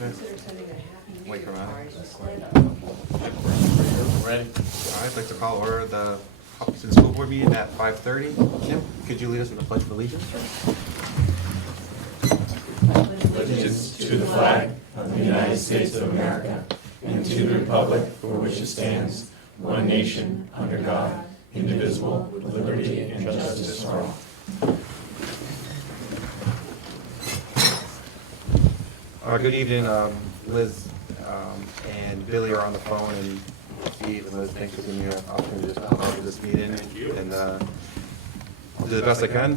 Consider sending a happy new Wait year for a card minute. instead of. Ready? All right, I'd like to call order the Hopkinton School Board meeting at 5:30. Jim, could you lead us in the Pledge of Allegiance? Allegiance to the flag of the United States of America and to the republic for which it stands, one nation, under God, indivisible, with liberty and justice for all. Good evening, Liz and Billy are on the phone, and Steve and Liz, thanks for giving me an opportunity to come out to this meeting. Thank you. And do the best I can.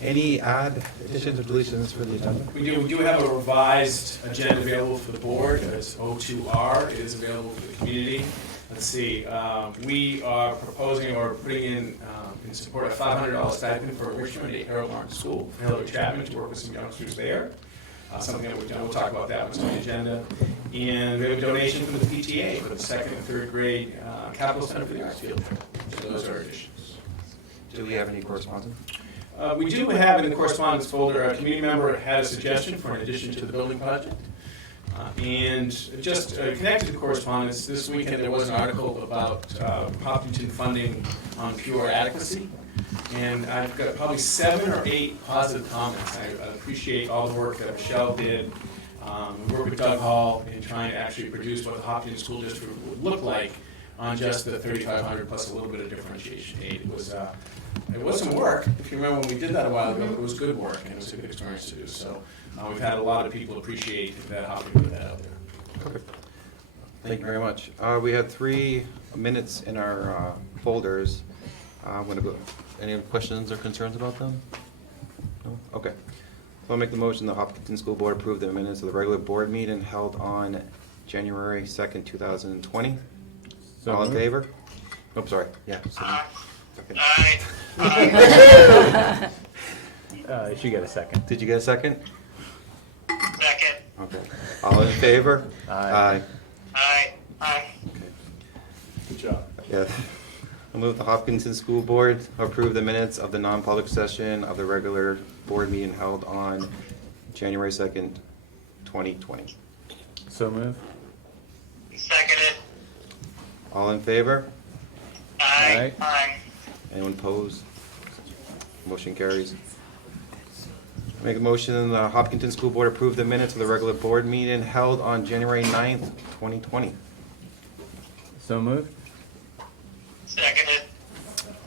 Any additions or deletions for the agenda? We do have a revised agenda available for the board. It's O2R. It is available for the community. Let's see. We are proposing or putting in support a $500 stipend for Richmond at Harold Martin School for Hillary Chapman to work with some youngsters there. Something that we've done. We'll talk about that once on the agenda. And we have a donation from the PTA for the second and third grade capital center for the arts field trip. So those are additions. Do we have any correspondence? We do have in the correspondence folder, a community member had a suggestion for an addition to the building project. And just connected to correspondence, this weekend there was an article about Hopkinton funding on pure adequacy. And I've got probably 7 or 8 positive comments. I appreciate all the work that Michelle did. We worked with Doug Hall in trying to actually produce what the Hopkinton School District would look like on just the 3,500 plus a little bit of differentiation aid. It was some work. If you remember when we did that a while ago, it was good work and it was a good experience to do. So we've had a lot of people appreciate that Hopkinton put that out there. Perfect. Thank you very much. We had 3 minutes in our folders. I'm going to go. Any questions or concerns about them? No? Okay. So I'll make the motion the Hopkinton School Board approve the minutes of the regular board meeting held on January 2nd, 2020. So all in moved. favor? Oh, sorry. Yeah. Okay. She got a second. Did you get a second? Second. Okay. All in favor? Aye. Aye. Aye. Okay. Good job. Yeah. I'll move the Hopkinton School Board approve the minutes of the non-public session of the regular board meeting held on January 2nd, 2020. So move. Seconded. All in favor? Aye. Aye. Aye. Anyone opposed? Motion carries. Make a motion the Hopkinton School Board approve the minutes of the regular board meeting held on January 9th, 2020. So move. Seconded.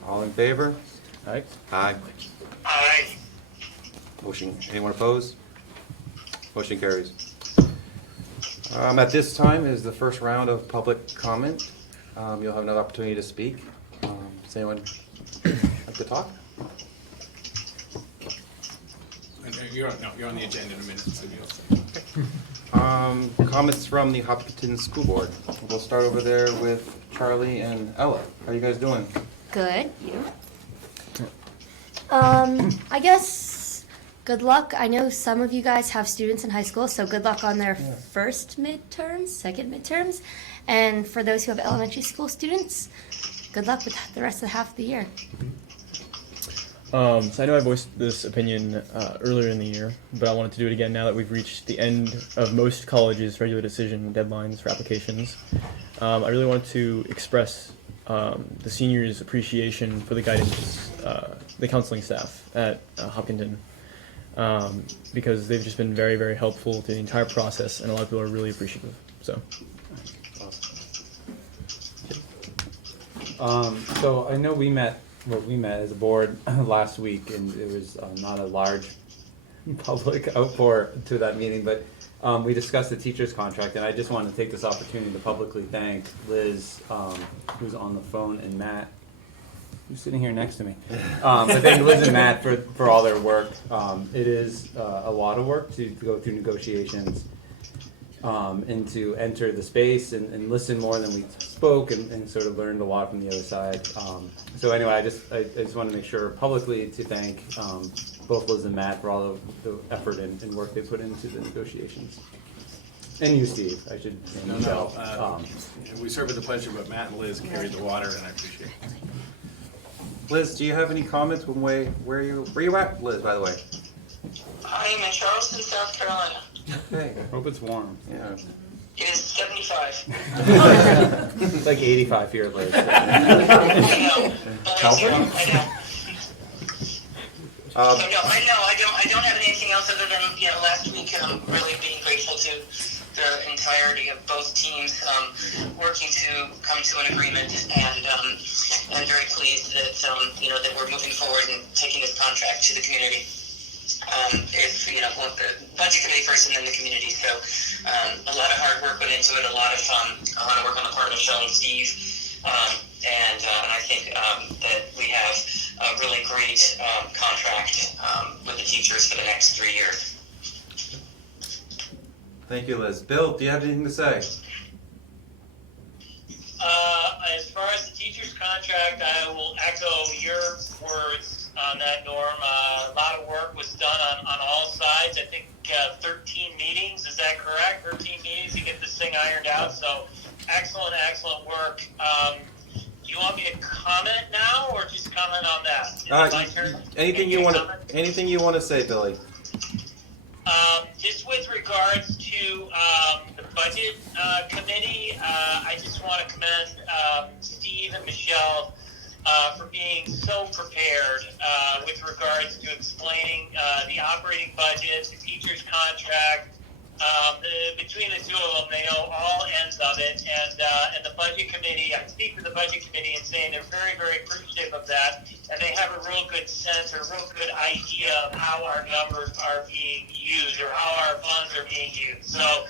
All in favor? Aye. Aye. Aye. Motion, anyone opposed? Motion carries. At this time is the first round of public comment. You'll have another opportunity to speak. Does anyone like to talk? You're on the agenda in a minute. So Comments from the Hopkinton School Board. We'll start over there with Charlie and Ella. How are you guys doing? Good. You? I guess good luck. I know some of you guys have students in high school, so good luck on their first midterms, second midterms. And for those who have elementary school students, good luck with the rest of the half of the year. So I know I voiced this opinion earlier in the year, but I wanted to do it again now that we've reached the end of most colleges' regular decision deadlines for applications. I really want to express the seniors' appreciation for the guidance, the counseling staff at Hopkinton, because they've just been very, very helpful to the entire process, and a lot of people are really appreciative. So. So I know we met as a board last week, and it was not a large public outpour to that meeting, but we discussed the teacher's contract, and I just wanted to take this opportunity to publicly thank Liz, who's on the phone, and Matt, who's sitting here next to me. But then Liz and Matt for all their work. It is a lot of work to go through negotiations. And to enter the space and listen more than we spoke and sort of learned a lot from the other side. So anyway, I just want to make sure publicly to thank both Liz and Matt for all of the effort and work they put into the negotiations. And you, Steve, I should say Michelle. we serve with the pleasure, but Matt and Liz carried the water, and I appreciate it. Liz, do you have any comments where you at, Liz, by the way? I am in Charleston, South Carolina. Okay, Hope it's warm. yeah. It is 75. It's like 85 here lately. I know. I know. Um, So no, I don't have anything else other than, last week, really being grateful to the entirety of both teams, working to come to an agreement, and I'm very pleased that, that we're moving forward and taking this contract to the community. The budget committee first and then the community. So, a lot of hard work went into it, a lot of work on the part of Michelle and Steve, and I think that we have a really great contract with the teachers for the next 3 years. Thank you, Liz. Bill, do you have anything to say? As far as the teacher's contract, I will echo your words on that, Norm. A lot of work was done on all sides. I think 13 meetings, is that correct? 13 meetings to get this thing ironed out. So excellent work. Do you want me to comment now or just comment on that? Is it my turn? Anything you want to say, Billy? Just with regards to the budget committee, I just want to commend Steve and Michelle for being so prepared with regards to explaining the operating budget, the teacher's contract. Between the two of them, they know all ends of it, and the budget committee, I speak for the budget committee in saying they're very, very appreciative of that, and they have a real good sense, or a real good idea of how our numbers are being used, or how our funds are being used. So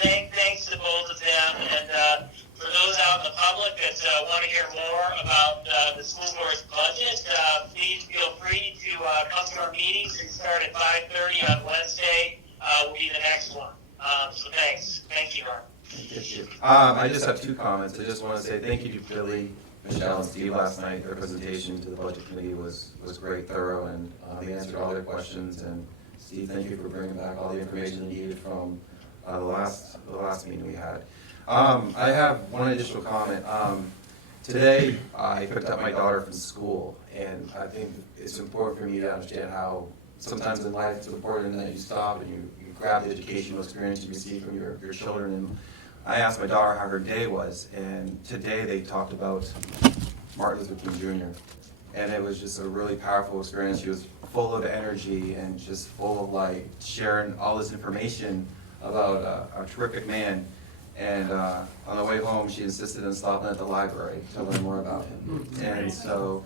thanks to both of them, and for those out in the public that want to hear more about the school board's budget, please feel free to come to our meetings and start at 5:30 on Wednesday. Will be the next one. So thanks. Thank you, Mark. Thank you. I just have two comments. I just want to say thank you to Billy, Michelle, and Steve last night. Their presentation to the budget committee was great, thorough, and they answered all their questions. And Steve, thank you for bringing back all the information needed from the last meeting we had. I have one additional comment. Today, I picked up my daughter from school, and I think it's important for me to understand how sometimes in life it's important that you stop and you grab the educational experience you receive from your children. And I asked my daughter how her day was, and today they talked about Martin Luther King Jr. And it was just a really powerful experience. She was full of energy and just full of sharing all this information about a terrific man. And on the way home, she insisted on stopping at the library to learn more about him. And so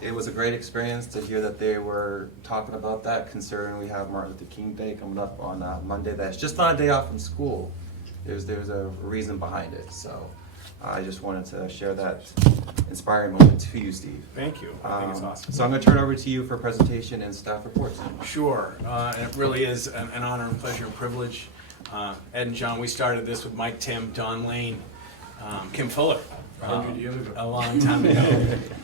it was a great experience to hear that they were talking about that, considering we have Martin Luther King Day coming up on Monday. That's just not a day off from school. There's a reason behind it. So I just wanted to share that inspiring moment to you, Steve. Thank you. I think it's awesome. So I'm going to turn over to you for presentation and staff reports. Sure, and it really is an honor and pleasure and privilege. Ed and John, we started this with Mike, Tim, Don Lane, Kim Fuller, a long time ago.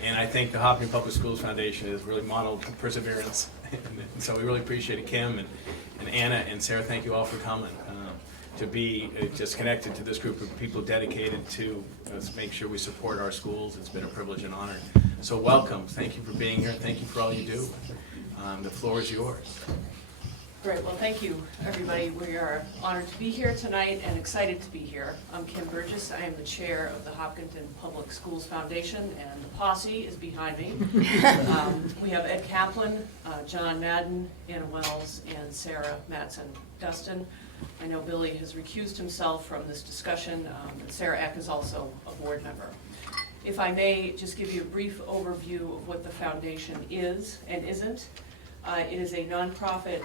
And I think the Hopkinton Public Schools Foundation has really modeled perseverance. And so we really appreciate Kim and Anna and Sarah, thank you all for coming. To be just connected to this group of people dedicated to make sure we support our schools. It's been a privilege and honor. So welcome. Thank you for being here. Thank you for all you do. The floor is yours. Great, well, thank you, everybody. We are honored to be here tonight and excited to be here. I'm Kim Burgess. I am the chair of the Hopkinton Public Schools Foundation, and the posse is behind me. We have Ed Kaplan, John Madden, Anna Wells, and Sarah Matson-Dustin. I know Billy has recused himself from this discussion, and Sarah Eck is also a board member. If I may just give you a brief overview of what the foundation is and isn't. It is a nonprofit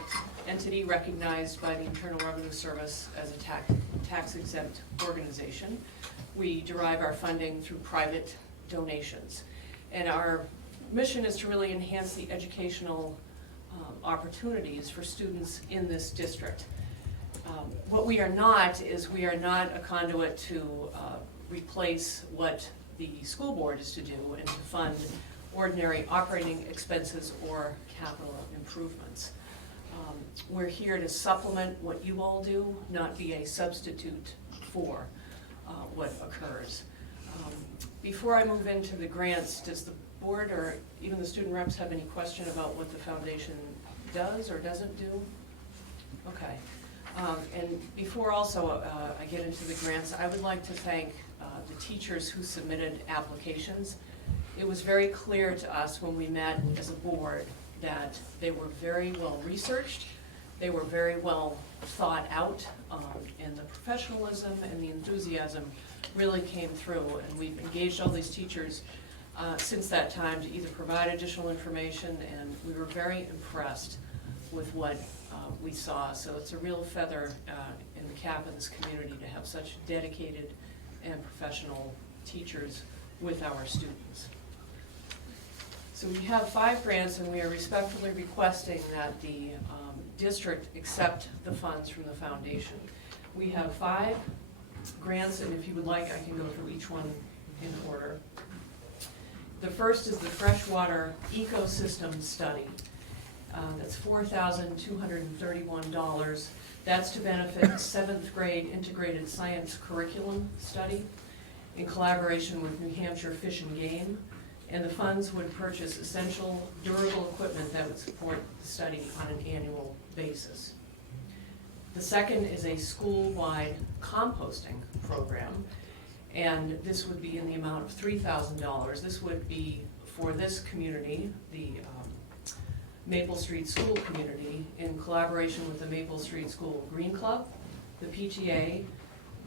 entity recognized by the Internal Revenue Service as a tax-exempt organization. We derive our funding through private donations. And our mission is to really enhance the educational opportunities for students in this district. What we are not is we are not a conduit to replace what the school board is to do and to fund ordinary operating expenses or capital improvements. We're here to supplement what you all do, not be a substitute for what occurs. Before I move into the grants, does the board or even the student reps have any question about what the foundation does or doesn't do? Okay. And before also I get into the grants, I would like to thank the teachers who submitted applications. It was very clear to us when we met as a board that they were very well researched, they were very well thought out, and the professionalism and the enthusiasm really came through. And we've engaged all these teachers since that time to either provide additional information, and we were very impressed with what we saw. So it's a real feather in the cap of this community to have such dedicated and professional teachers with our students. So we have 5 grants, and we are respectfully requesting that the district accept the funds from the foundation. We have 5 grants, and if you would like, I can go through each one in order. The first is the Freshwater Ecosystem Study. That's $4,231. That's to benefit 7th grade integrated science curriculum study in collaboration with New Hampshire Fish and Game. And the funds would purchase essential durable equipment that would support the study on an annual basis. The second is a school-wide composting program, and this would be in the amount of $3,000. This would be for this community, the Maple Street School community, in collaboration with the Maple Street School Green Club, the PTA,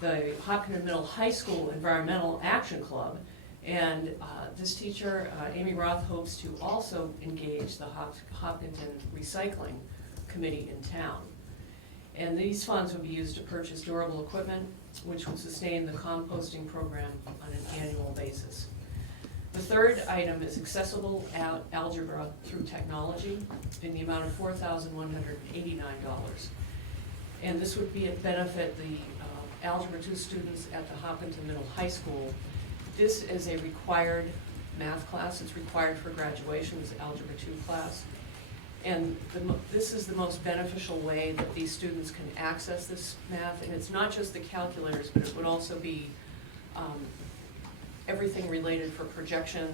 the Hopkinton Middle High School Environmental Action Club, and this teacher, Amy Roth, hopes to also engage the Hopkinton Recycling Committee in town. And these funds would be used to purchase durable equipment, which would sustain the composting program on an annual basis. The third item is accessible algebra through technology in the amount of $4,189. And this would be a benefit the Algebra 2 students at the Hopkinton Middle High School. This is a required math class. It's required for graduation. It's an Algebra 2 class. And this is the most beneficial way that these students can access this math. And it's not just the calculators, but it would also be everything related for projection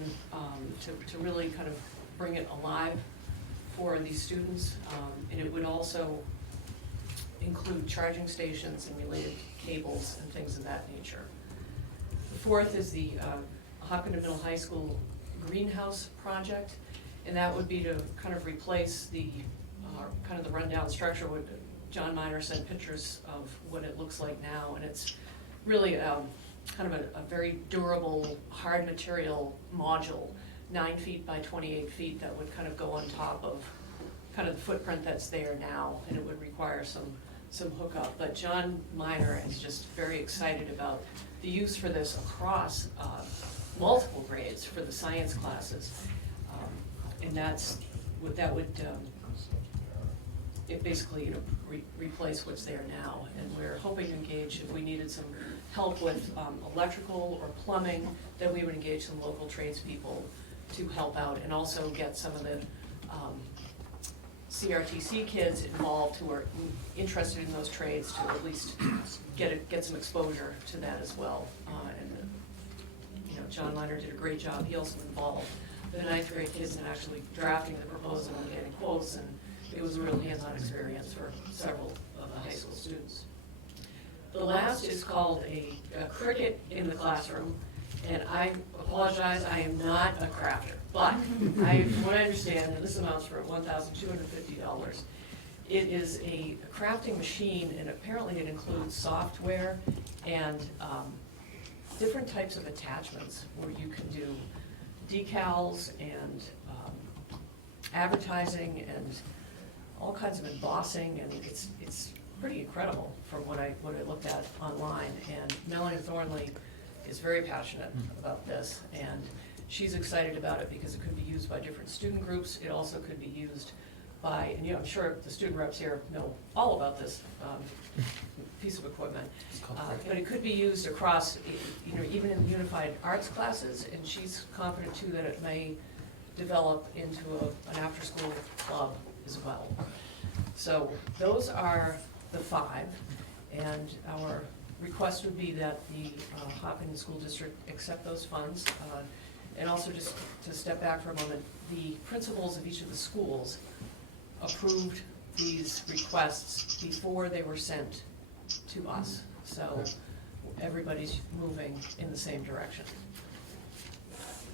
to really kind of bring it alive for these students. And it would also include charging stations and related cables and things of that nature. The fourth is the Hopkinton Middle High School greenhouse project, and that would be to kind of replace the kind of the rundown structure. John Miner sent pictures of what it looks like now, and it's really kind of a very durable, hard material module, 9 feet by 28 feet, that would kind of go on top of kind of the footprint that's there now, and it would require some hookup. But John Miner is just very excited about the use for this across multiple grades for the science classes, and that would it basically replace what's there now. And we're hoping to engage, if we needed some help with electrical or plumbing, then we would engage some local tradespeople to help out, and also get some of the CRTC kids involved who are interested in those trades to at least get some exposure to that as well. And you know, John Leonard did a great job. He also involved the 9th grade kids in actually drafting the proposal and getting quotes, and it was a real hands-on experience for several of the high school students. The last is called a cricket in the classroom, and I apologize, I am not a crafter, but from what I understand, and this amounts for $1,250, it is a crafting machine, and apparently it includes software and different types of attachments where you can do decals and advertising and all kinds of embossing, and it's pretty incredible from what I looked at online. And Melanie Thornley is very passionate about this, and she's excited about it because it could be used by different student groups. It also could be used by, and you know, I'm sure the student reps here know all about this piece of equipment, but it could be used across, you know, even in the unified arts classes, and she's confident too that it may develop into an after-school club as well. So those are the 5, and our request would be that the Hopkinton School District accept those funds. And also, just to step back for a moment, the principals of each of the schools approved these requests before they were sent to us. So everybody's moving in the same direction.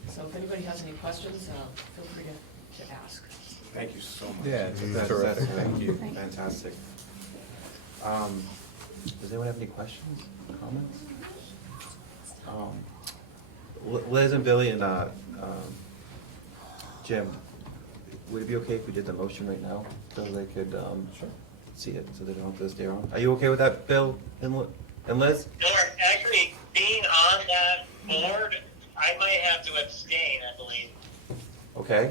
So if anybody has any questions, feel free to ask. Thank you so much. Yeah, That's terrific. thank you, fantastic. Does anyone have any questions, comments? Liz and Billy and Jim, would it be okay if we did the motion right now so they could see it, so they don't have to stay on? Are you okay with that, Bill and Liz? Sure, actually, being on that board, I might have to abstain, I believe. Okay.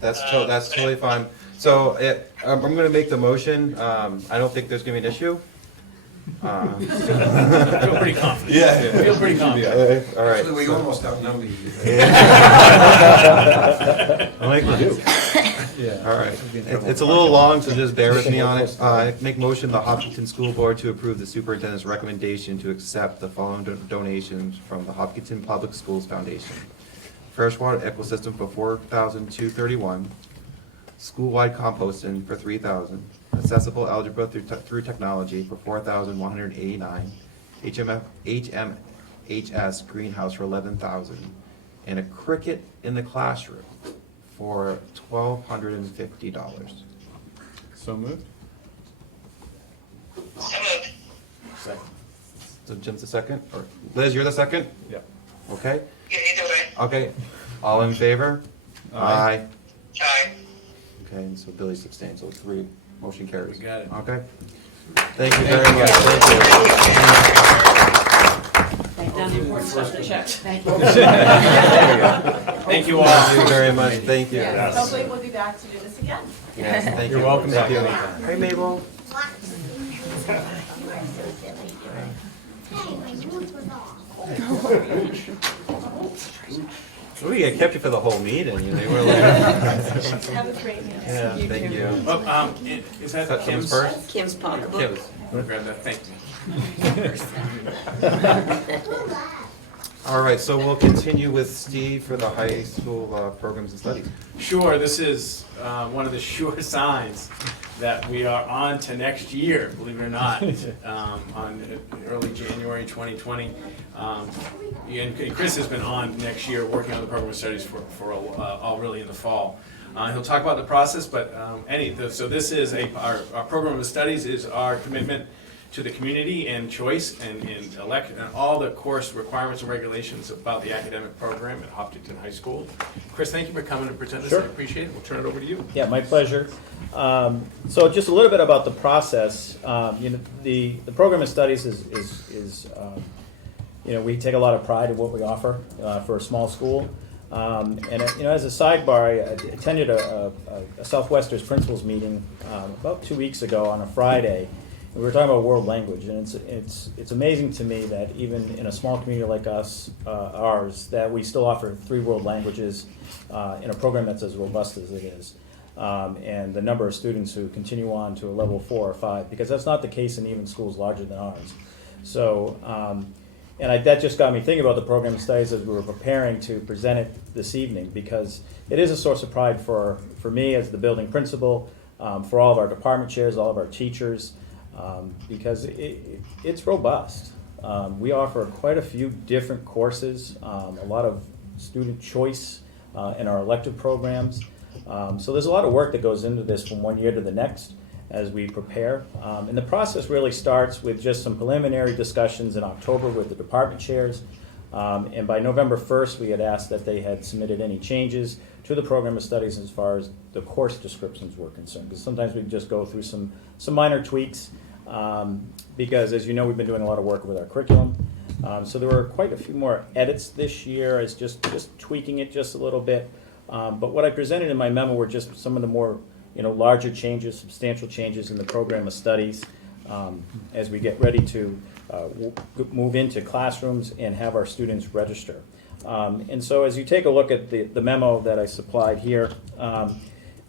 That's But totally fine. So I'm going to make the motion. I don't think there's going to be an issue. I feel pretty confident. Yeah. I feel pretty confident. All right. Actually, we so- almost outnumber you. I like to do. Yeah. All right. It's a little long, so just bear with me on it. Make motion the Hopkinton School Board to approve the superintendent's recommendation to accept the following donations from the Hopkinton Public Schools Foundation. Freshwater ecosystem for $4,231. School-wide composting for $3,000. Accessible algebra through technology for $4,189. HMHS greenhouse for $11,000. And a cricket in the classroom for $1,250. So moved. So moved. Second. So Jim's the second, or Liz, you're the second? Yeah. Okay, Yeah, either way. okay. All in favor? Aye. Aye. Okay, and so Billy's abstained, so 3, motion carries. We got it. Okay. Thank you very much. Thank Now the important stuff to check. Thank you all. Thank you very much, thank you. Yes. Hopefully we'll be back to do this again. Yes, thank you. You're welcome Thank back you. anytime. Hi, Mabel. We kept you for the whole meeting, you know, they were like. Have a great meal. Yeah, thank you. Oh, is that Someone's Kim's? first? Kim's pocketbook. Kim's. Grab that, thank you. All right, so we'll continue with Steve for the high school programs and studies. Sure, this is one of the sure signs that we are on to next year, believe it or not, on early January 2020. And Chris has been on next year working on the program of studies for all really in the fall. He'll talk about the process, but so this is our program of studies is our commitment to the community and choice and all the course requirements and regulations about the academic program at Hopkinton High School. Chris, thank you for coming and presenting this. Sure. I appreciate it. We'll turn it over to you. Yeah, my pleasure. So just a little bit about the process. The program of studies is we take a lot of pride in what we offer for a small school. As a sidebar, I attended a Southwestern principals meeting about 2 weeks ago on a Friday. We were talking about world language, and it's amazing to me that even in a small community like ours, that we still offer 3 world languages in a program that's as robust as it is, and the number of students who continue on to a level 4 or 5, because that's not the case in even schools larger than ours. So, that just got me thinking about the program of studies as we were preparing to present it this evening, because it is a source of pride for me as the building principal, for all of our department chairs, all of our teachers. Because it's robust. We offer quite a few different courses, a lot of student choice in our elective programs. So there's a lot of work that goes into this from one year to the next as we prepare. And the process really starts with just some preliminary discussions in October with the department chairs. And by November 1st, we had asked that they had submitted any changes to the program of studies as far as the course descriptions were concerned. Because sometimes we just go through some minor tweaks. Because as you know, we've been doing a lot of work with our curriculum. So there were quite a few more edits this year as just tweaking it just a little bit. But what I presented in my memo were just some of the more larger changes, substantial changes in the program of studies as we get ready to move into classrooms and have our students register. And so as you take a look at the memo that I supplied here,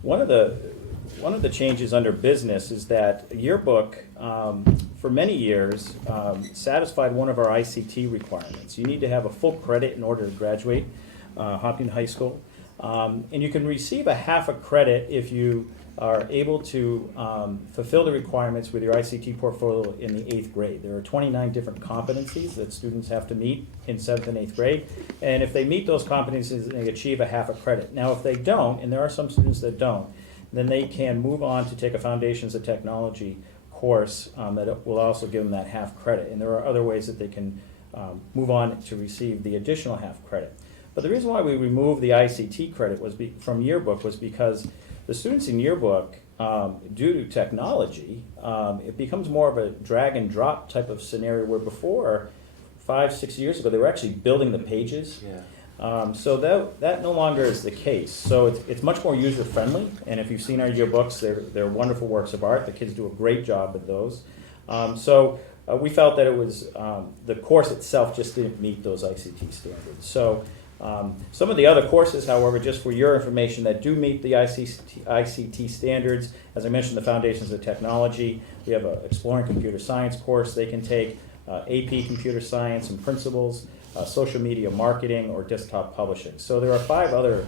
one of the changes under business is that a yearbook, for many years, satisfied one of our ICT requirements. You need to have a full credit in order to graduate Hopkinton High School. And you can receive a half a credit if you are able to fulfill the requirements with your ICT portfolio in the 8th grade. There are 29 different competencies that students have to meet in 7th and 8th grade, and if they meet those competencies, they achieve a half a credit. Now, if they don't, and there are some students that don't, then they can move on to take a Foundations of Technology course that will also give them that half credit. And there are other ways that they can move on to receive the additional half credit. But the reason why we removed the ICT credit from yearbook was because the students in yearbook, due to technology, it becomes more of a drag and drop type of scenario where before, 5-6 years ago, they were actually building the pages. Yeah. So that no longer is the case. So it's much more user friendly, and if you've seen our yearbooks, they're wonderful works of art. The kids do a great job with those. We felt that it was the course itself just didn't meet those ICT standards. So some of the other courses, however, just for your information, that do meet the ICT standards, as I mentioned, the Foundations of Technology. We have an Exploring Computer Science course they can take, AP Computer Science and Principles, Social Media Marketing, or Desktop Publishing. So there are 5 other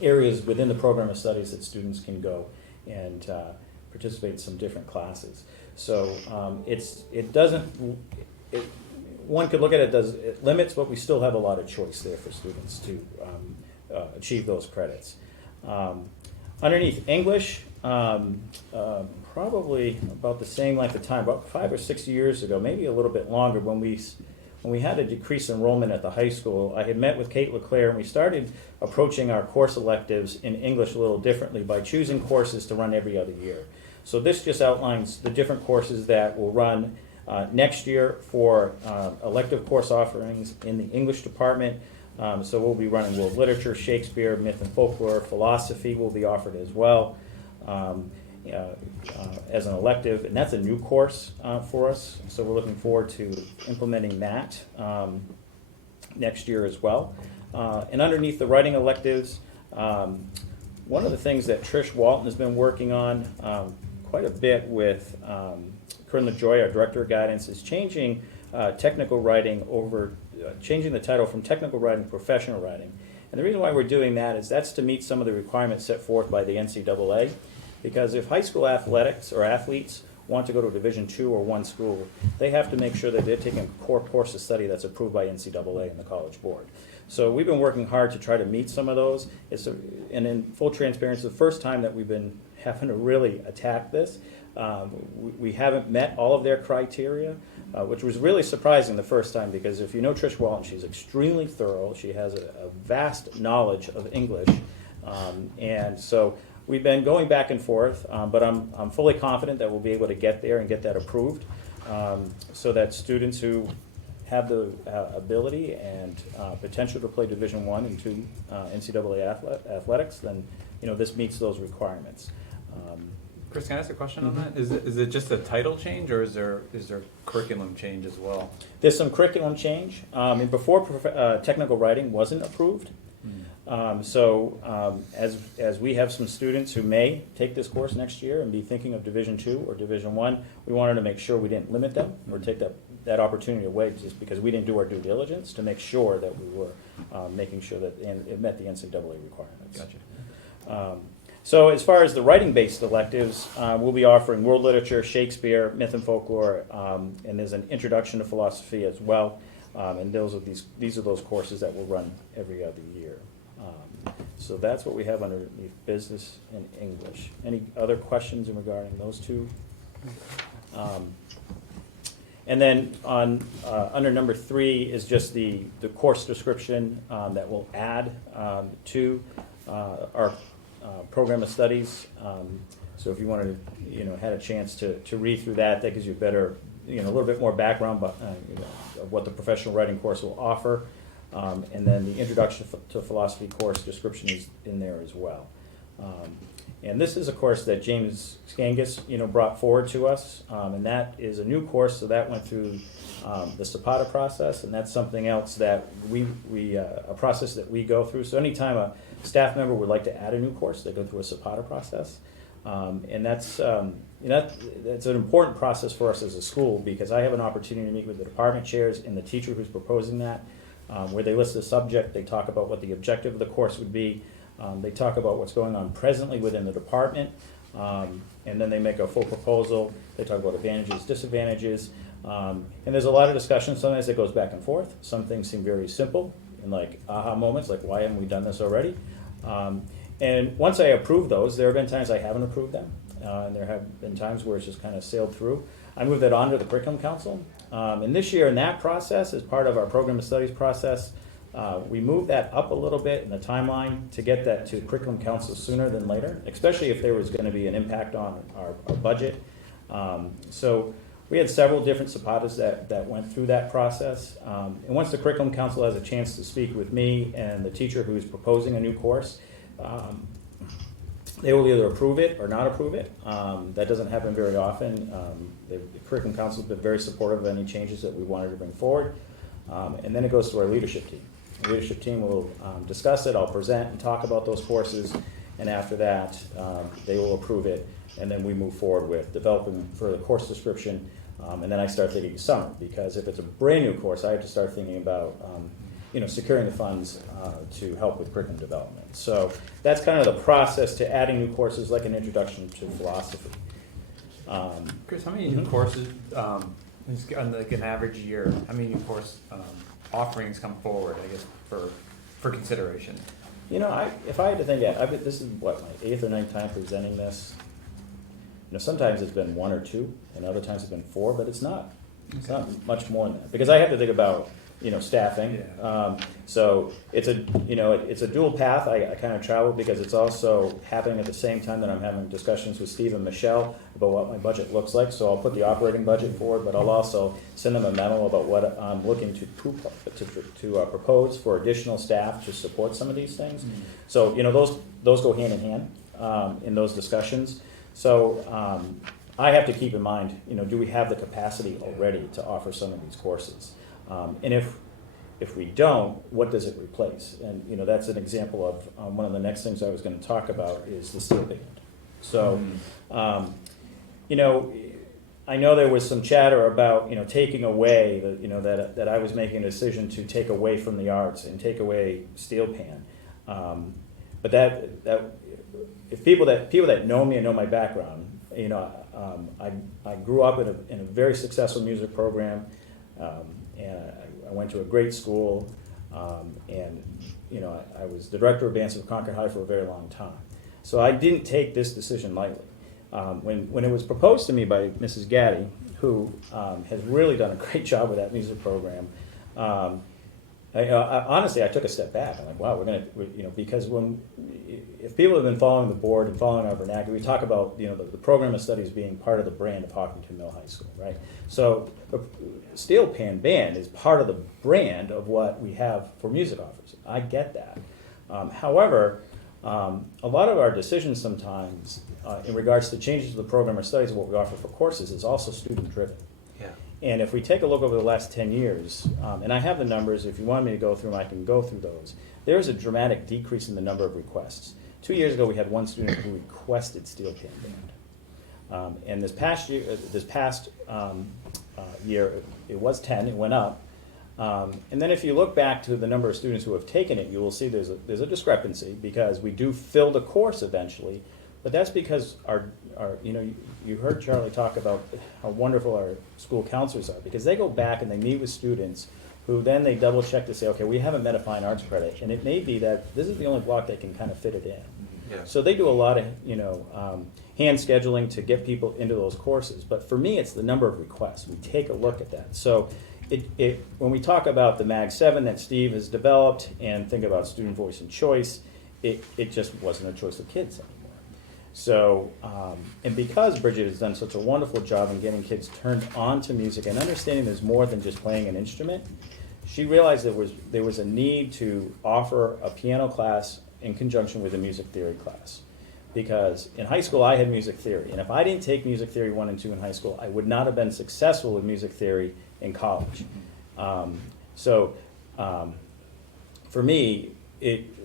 areas within the program of studies that students can go and participate in some different classes. So one could look at it limits, but we still have a lot of choice there for students to achieve those credits. Underneath English, probably about the same length of time, about 5 or 6 years ago, maybe a little bit longer, when we had a decreased enrollment at the high school, I had met with Kate LeClaire, and we started approaching our course electives in English a little differently by choosing courses to run every other year. So this just outlines the different courses that will run next year for elective course offerings in the English department. So we'll be running world literature, Shakespeare, myth and folklore, philosophy will be offered as well as an elective, and that's a new course for us. So we're looking forward to implementing that next year as well. And underneath the writing electives, one of the things that Trish Walton has been working on quite a bit with Corinne LaJoy, our Director of Guidance, is changing technical writing changing the title from technical writing to professional writing. And the reason why we're doing that is that's to meet some of the requirements set forth by the NCAA. Because if high school athletics or athletes want to go to a Division II or I school, they have to make sure that they're taking a core course of study that's approved by NCAA and the College Board. So we've been working hard to try to meet some of those. And in full transparency, the first time that we've been having to really attack this, we haven't met all of their criteria, which was really surprising the first time, because if you know Trish Walton, she's extremely thorough. She has a vast knowledge of English. And so we've been going back and forth, but I'm fully confident that we'll be able to get there and get that approved, so that students who have the ability and potential to play Division I and II NCAA athletics, then this meets those requirements. Chris, can I ask a question on that? Is it just a title change, or is there curriculum change as well? There's some curriculum change. And before technical writing wasn't approved. As we have some students who may take this course next year and be thinking of Division II or Division I, we wanted to make sure we didn't limit them or take that opportunity away just because we didn't do our due diligence to make sure that we were making sure that it met the NCAA requirements. Gotcha. So as far as the writing-based electives, we'll be offering world literature, Shakespeare, myth and folklore, and there's an introduction to philosophy as well. And these are those courses that will run every other year. So that's what we have underneath business and English. Any other questions regarding those two? And then on under number 3 is just the course description that we'll add to our program of studies. So if you wanted to, had a chance to read through that gives you a better, a little bit more background of what the professional writing course will offer. And then the introduction to philosophy course description is in there as well. And this is a course that James Skangas, brought forward to us, and that is a new course. So that went through the Zapata process, and that's something else that a process that we go through. So anytime a staff member would like to add a new course, they go through a Zapata process, and that's an important process for us as a school, because I have an opportunity to meet with the department chairs and the teacher who's proposing that, where they list the subject, they talk about what the objective of the course would be, They talk about what's going on presently within the department, and then they make a full proposal. They talk about advantages, disadvantages, and there's a lot of discussion. Sometimes it goes back and forth. Some things seem very simple and like aha moments, like why haven't we done this already? And once I approve those, there have been times I haven't approved them, and there have been times where it's just kind of sailed through. I moved that on to the Curriculum Council, and this year in that process, as part of our Program of Studies process, we moved that up a little bit in the timeline to get that to Curriculum Council sooner than later, especially if there was going to be an impact on our budget. So we had several different SAPATAs that went through that process. And once the Curriculum Council has a chance to speak with me and the teacher who is proposing a new course, they will either approve it or not approve it. That doesn't happen very often. The Curriculum Council has been very supportive of any changes that we wanted to bring forward. And then it goes to our leadership team. The leadership team will discuss it. I'll present and talk about those courses. And after that, they will approve it. And then we move forward with developing for the course description. And then I start thinking summer, because if it's a brand new course, I have to start thinking about securing the funds to help with curriculum development. So that's kind of the process to adding new courses, like an introduction to philosophy. Chris, how many new courses, on like an average year, how many new course offerings come forward, I guess, for consideration? If I had to think, this is what, my 8th or 9th time presenting this. Sometimes it's been 1 or 2, and other times it's been 4, but it's not. It's not much more than that, because I have to think about staffing. Yeah. So it's a dual path I kind of travel, because it's also happening at the same time that I'm having discussions with Steve and Michelle about what my budget looks like. So I'll put the operating budget forward, but I'll also send them a memo about what I'm looking to propose for additional staff to support some of these things. Mm-hmm. So those go hand in hand in those discussions. So I have to keep in mind, do we have the capacity already to offer some of these courses? And if we don't, what does it replace? And that's an example of one of the next things I was going to talk about is the steel band. So, I know there was some chatter about taking away that I was making a decision to take away from the arts and take away steel pan. But that if people that know me and know my background, I grew up in a very successful music program. And I went to a great school, and I was the director of bands of Concord High for a very long time. So I didn't take this decision lightly. When it was proposed to me by Mrs. Gaddy, who has really done a great job with that music program, honestly, I took a step back. I'm like, wow, because if people have been following the board and following our vernacular, we talk about the program of studies being part of the brand of Hopkinton Middle High School, right? So the steel pan band is part of the brand of what we have for music offers. I get that. However, a lot of our decisions sometimes in regards to changes to the program of studies of what we offer for courses is also student driven. And if we take a look over the last 10 years, and I have the numbers, if you want me to go through them, I can go through those. There's a dramatic decrease in the number of requests. 2 years ago, we had one student who requested steel pan band. And this past year, it was 10, it went up. And then if you look back to the number of students who have taken it, you will see there's a discrepancy, because we do fill the course eventually, but that's because you heard Charlie talk about how wonderful our school counselors are, because they go back and they meet with students who then they double check to say, okay, we haven't met a fine arts credit, and it may be that this is the only block they can kind of fit it in. Yeah. So they do a lot of hand scheduling to get people into those courses. But for me, it's the number of requests. We take a look at that. So when we talk about the Mag 7 that Steve has developed and think about student voice and choice, it just wasn't a choice of kids anymore. So, and because Bridget has done such a wonderful job in getting kids turned on to music and understanding there's more than just playing an instrument, she realized there was a need to offer a piano class in conjunction with a music theory class. Because in high school I had music theory, and if I didn't take music theory 1 and 2 in high school, I would not have been successful with music theory in college. For me,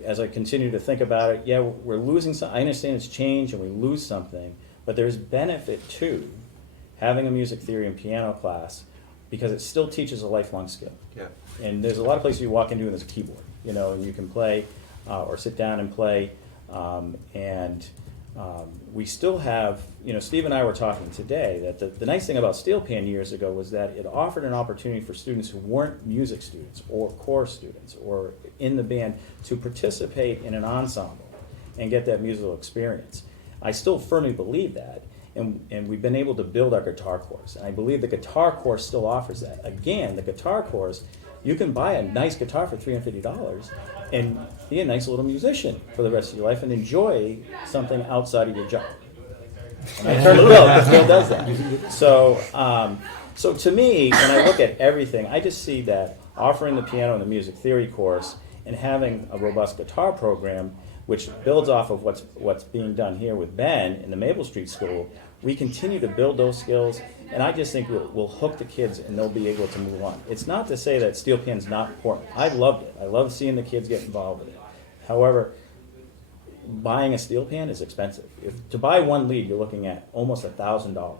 as I continue to think about it, yeah, we're losing some. I understand it's change and we lose something, but there's benefit to having a music theory and piano class, because it still teaches a lifelong skill. Yeah. And there's a lot of places you walk into and there's a keyboard, and you can play or sit down and play. And we still have, Steve and I were talking today that the nice thing about Steel Pan years ago was that it offered an opportunity for students who weren't music students or core students or in the band to participate in an ensemble and get that musical experience. I still firmly believe that, and we've been able to build our guitar course. And I believe the guitar course still offers that. Again, the guitar course, you can buy a nice guitar for $350 and be a nice little musician for the rest of your life and enjoy something outside of your job. And I certainly will, because Bill does that. So to me, when I look at everything, I just see that offering the piano and the music theory course and having a robust guitar program, which builds off of what's being done here with Ben in the Maple Street School, we continue to build those skills, and I just think we'll hook the kids and they'll be able to move on. It's not to say that Steel Pan's not important. I loved it. I love seeing the kids get involved with it. However, buying a Steel Pan is expensive. To buy one lead, you're looking at almost $1,000.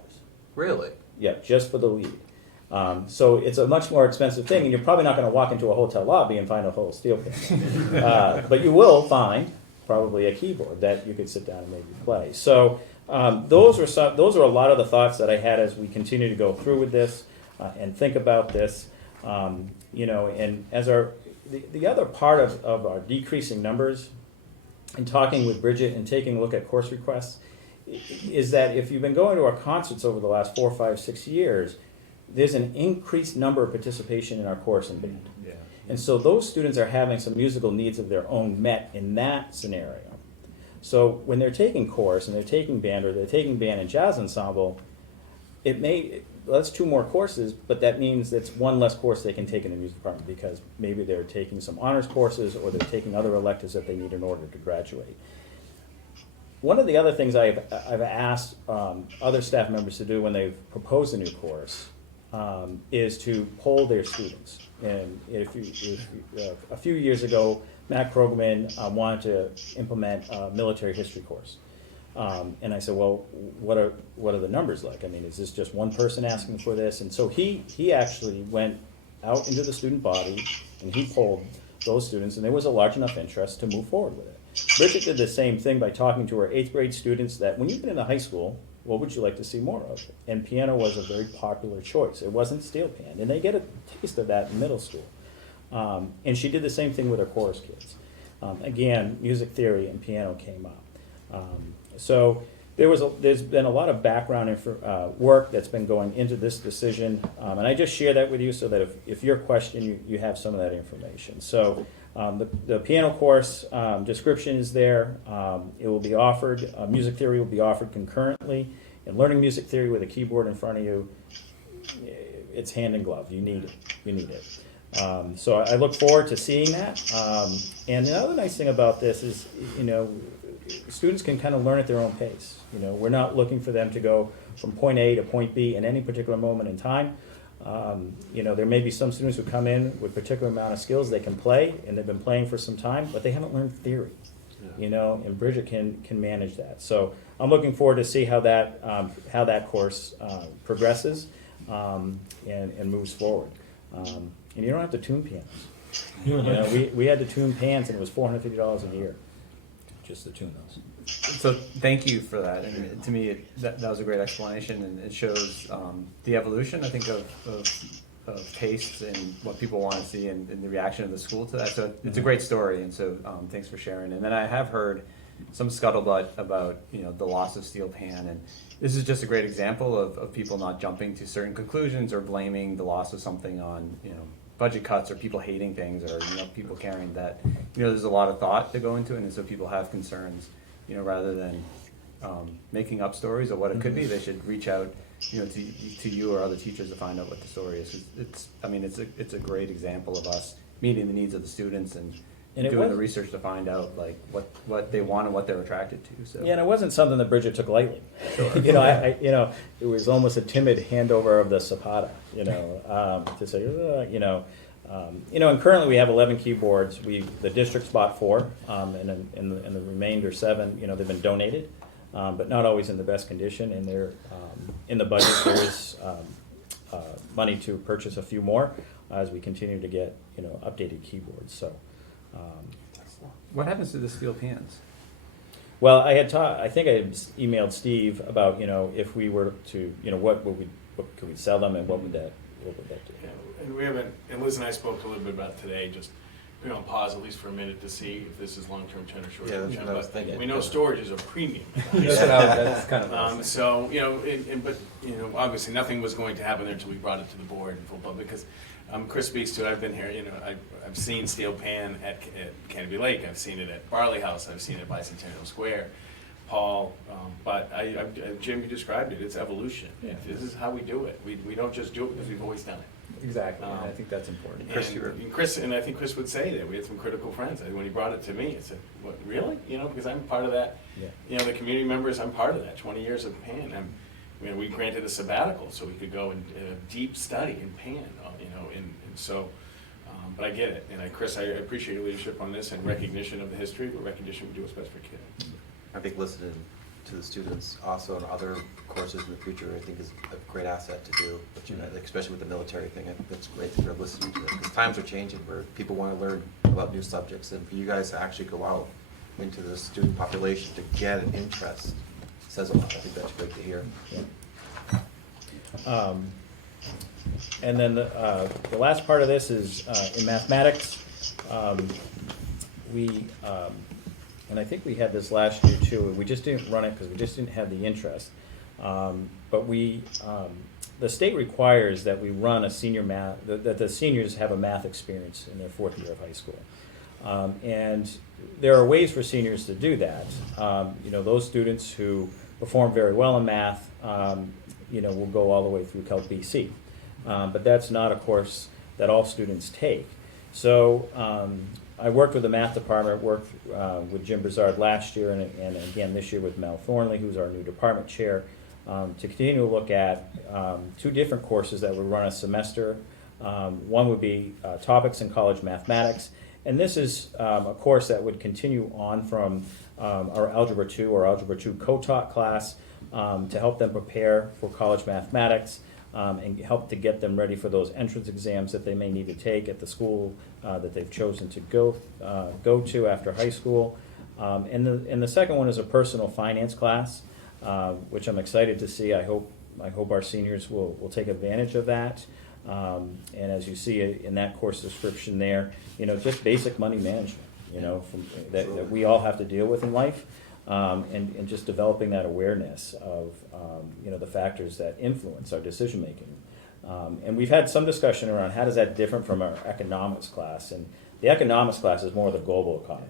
Really? Yeah, just for the lead. So it's a much more expensive thing, and you're probably not going to walk into a hotel lobby and find a whole Steel Pan. But you will find probably a keyboard that you could sit down and maybe play. So those are a lot of the thoughts that I had as we continue to go through with this and think about this. And as the other part of our decreasing numbers, and talking with Bridget and taking a look at course requests, is that if you've been going to our concerts over the last 4, 5, 6 years, there's an increased number of participation in our chorus and band. Yeah. And so those students are having some musical needs of their own met in that scenario. So when they're taking chorus and they're taking band, or they're taking band and jazz ensemble, that's 2 more courses, but that means that's 1 less course they can take in the music department, because maybe they're taking some honors courses or they're taking other electives that they need in order to graduate. One of the other things I've asked other staff members to do when they've proposed a new course is to poll their students. And a few years ago, Matt Krogman wanted to implement a military history course. And I said, well, what are the numbers like? I mean, is this just one person asking for this? And so he actually went out into the student body and he polled those students, and there was a large enough interest to move forward with it. Bridget did the same thing by talking to her 8th grade students that when you get into high school, what would you like to see more of? And piano was a very popular choice. It wasn't Steel Pan, and they get a taste of that in middle school. And she did the same thing with her chorus kids. Again, music theory and piano came up. So there's been a lot of background work that's been going into this decision, and I just share that with you so that if you're questioning, you have some of that information. So the piano course description is there. It will be offered, music theory will be offered concurrently, and learning music theory with a keyboard in front of you, it's hand in glove. You need it. So I look forward to seeing that. And the other nice thing about this is, students can kind of learn at their own pace. We're not looking for them to go from point A to point B in any particular moment in time. There may be some students who come in with a particular amount of skills they can play, and they've been playing for some time, but they haven't learned theory. And Bridget can manage that. So I'm looking forward to see how that course progresses and moves forward. And you don't have to tune pianos. We had to tune pans, and it was $450 a year just to tune those. So thank you for that. And to me, that was a great explanation, and it shows the evolution, I think, of tastes and what people want to see, and the reaction of the school to that. So it's a great story, and so thanks for sharing. And then I have heard some scuttlebutt about the loss of Steel Pan, and this is just a great example of people not jumping to certain conclusions or blaming the loss of something on budget cuts or people hating things or people caring that there's a lot of thought to go into it, and so people have concerns. Rather than making up stories of what it could be, they should reach out, to you or other teachers to find out what the story is. It's a great example of us meeting the needs of the students and doing the research to find out like what they want and what they're attracted to. So yeah, and it wasn't something that Bridget took lightly. Sure. It was almost a timid handover of the Zapata. To say, and currently we have 11 keyboards. The district's bought 4, and the remainder 7. They've been donated, but not always in the best condition. And they're in the budget. There is money to purchase a few more as we continue to get updated keyboards. So, what happens to the Steel Pans? Well, I think I had emailed Steve about, if we were to, what could we sell them and what would that do? Yeah, and we haven't, and Liz and I spoke a little bit about it today, just on pause at least for a minute to see if this is long-term trend or short-term Yeah, trend. that's what I was But thinking. we know storage is a premium. That's kind of. So, but obviously nothing was going to happen there until we brought it to the board in full public, because Chris speaks to it, I've been here, I've seen steel pan at Canopy Lake, I've seen it at Barley House, I've seen it at Bicentennial Square, Paul, but Jim, you described it, it's evolution. Yeah. This is how we do it. We don't just do it because we've always done it. Exactly, and I think that's important. And I think Chris would say that we had some critical friends. When he brought it to me, I said, "What, really?" Because I'm part of that. Yeah. The community members, I'm part of that. 20 years of PAN. We granted a sabbatical so we could go and deep study in PAN. And so. But I get it, and Chris, I appreciate your leadership on this and recognition of the history, but recognition we do what's best for kids. I think listening to the students also and other courses in the future, I think is a great asset to do, but especially with the military thing, I think that's great that you're listening to it, because times are changing where people want to learn about new subjects, and for you guys to actually go out into the student population to get an interest says a lot. I think that's great to hear. Yeah. And then the last part of this is in mathematics. And I think we had this last year too. We just didn't run it because we just didn't have the interest. But the state requires that we run a senior math, that the seniors have a math experience in their 4th year of high school. And there are ways for seniors to do that. Those students who perform very well in math, will go all the way through Calc BC. But that's not a course that all students take. So I worked with the math department, worked with Jim Brizard last year, and again this year with Mel Thornley, who's our new department chair, to continue to look at 2 different courses that would run a semester. One would be Topics in College Mathematics, and this is a course that would continue on from our Algebra 2 or Algebra 2 co-taught class to help them prepare for college mathematics. And help to get them ready for those entrance exams that they may need to take at the school that they've chosen to go to after high school. And the second one is a personal finance class, which I'm excited to see. I hope our seniors will take advantage of that. And as you see in that course description there, just basic money management, that we all have to deal with in life. And just developing that awareness of the factors that influence our decision making, and we've had some discussion around how does that differ from our economics class. And the economics class is more the global economy.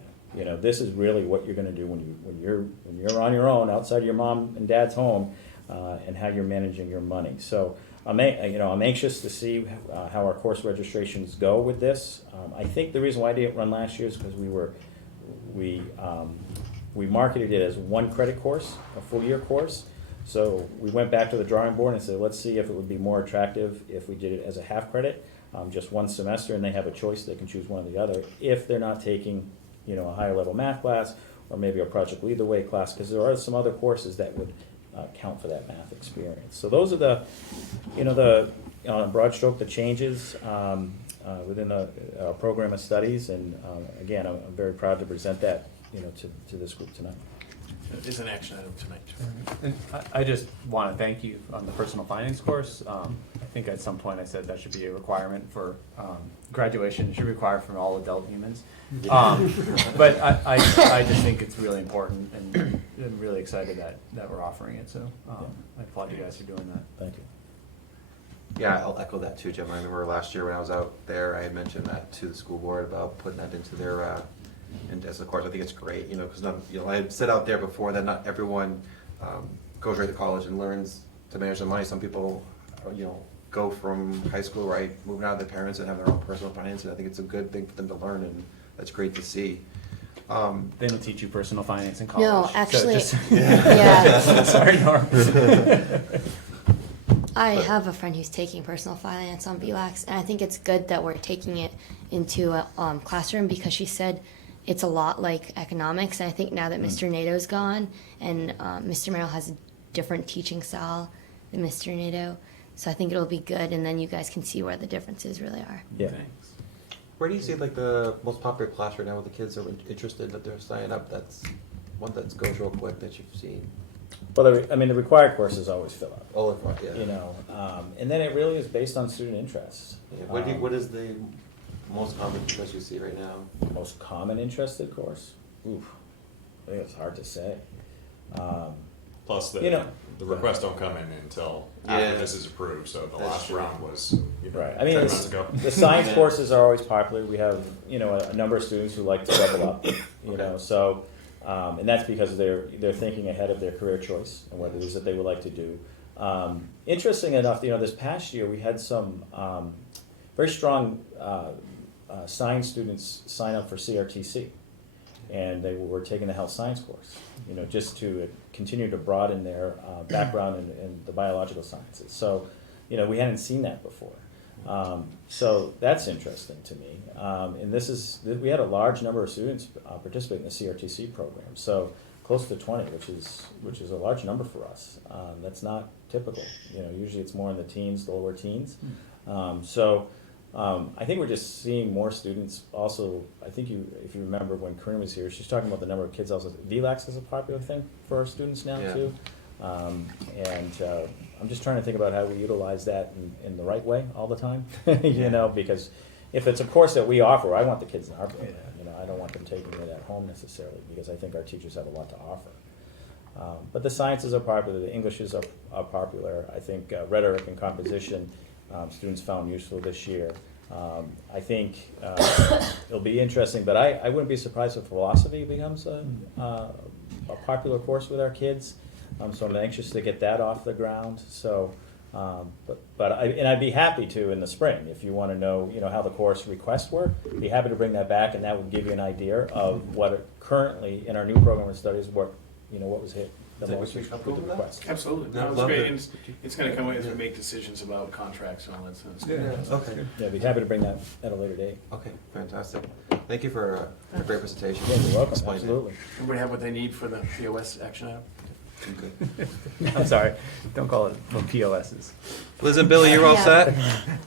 This is really what you're going to do when you're on your own outside of your mom and dad's home, and how you're managing your money. So I'm anxious to see how our course registrations go with this. I think the reason why I didn't run last year is because we marketed it as 1 credit course, a full year course. So we went back to the drawing board and said, let's see if it would be more attractive if we did it as a half credit, just 1 semester, and they have a choice. They can choose one or the other if they're not taking, a higher level math class or maybe a Project Lead the Way class, because there are some other courses that would count for that math experience. So those are the broad stroke, the changes within the program of studies. And again, I'm very proud to present that to this group tonight. It is an action item tonight. And I just want to thank you on the personal finance course. I think at some point I said that should be a requirement for graduation. It should require from all adult humans. But I just think it's really important, and I'm really excited that we're offering it. So I applaud you guys for doing that. Thank you. Yeah, I'll echo that too, Jim. I remember last year when I was out there, I had mentioned that to the school board about putting that into their and as a course. I think it's great, because I had said out there before that not everyone goes right to college and learns to manage their money. Some people, go from high school, right, moving out of their parents and have their own personal finances. I think it's a good thing for them to learn, and that's great to see. They don't teach you personal finance in college. No, actually, yeah. Sorry, Norm. I have a friend who's taking personal finance on BLAX, and I think it's good that we're taking it into a classroom, because she said it's a lot like economics. And I think now that Mr. NATO's gone and Mr. Merrill has a different teaching style than Mr. NATO, so I think it'll be good, and then you guys can see where the differences really are. Yeah. Thanks. Where do you see the most popular class right now with the kids that are interested, that they're signing up? That's one that goes real quick that you've seen? Well, the required courses always fill up. Oh, right, yeah. You know, and then it really is based on student interests. Yeah, what is the most common interest you see right now? Most common interested course? Oof, I think it's hard to say. Plus, You know- the requests don't come in until after this is approved, so the That's last true. round was, Right. I mean, 10 it's- months ago. the science courses are always popular. We have, you know, a number of students who like to level up, you know, so, and that's because they're thinking ahead of their career choice and what it is that they would like to do. Interesting enough, you know, this past year we had some very strong science students sign up for CRTC, and they were taking the health science course, you know, just to continue to broaden their background in the biological sciences. So, you know, we hadn't seen that before. So that's interesting to me. And we had a large number of students participate in the CRTC program. So close to 20, which is a large number for us. That's not typical. You know, usually it's more in the teens, the lower teens. I think we're just seeing more students. Also, I think if you remember when Corinne was here, she's talking about the number of kids. Also, VLAX is a popular thing for our students now too. I'm just trying to think about how we utilize that in the right way all the time. You know, because if it's a course that we offer, I want the kids in our program. You know, I don't want them taking it at home necessarily, because I think our teachers have a lot to offer. But the sciences are popular, the Englishes are popular. I think rhetoric and composition students found useful this year. I think it'll be interesting, but I wouldn't be surprised if philosophy becomes a popular course with our kids. So I'm anxious to get that off the ground. So, I'd be happy to in the spring if you want to know, you know, how the course requests work. Be happy to bring that back, and that would give you an idea of what currently in our new program of studies what was hit the most with the request. Absolutely. No, it's great. And it's going to come as we make decisions about contracts and all that stuff. Yeah, okay. Yeah, be happy to bring that at a later date. Okay, fantastic. Thank you for a great presentation. Yeah, you're welcome. Explained it. Absolutely. Everybody have what they need for the POS action item? Good. I'm sorry, don't call it POSs. Liz and Billy, you're all set?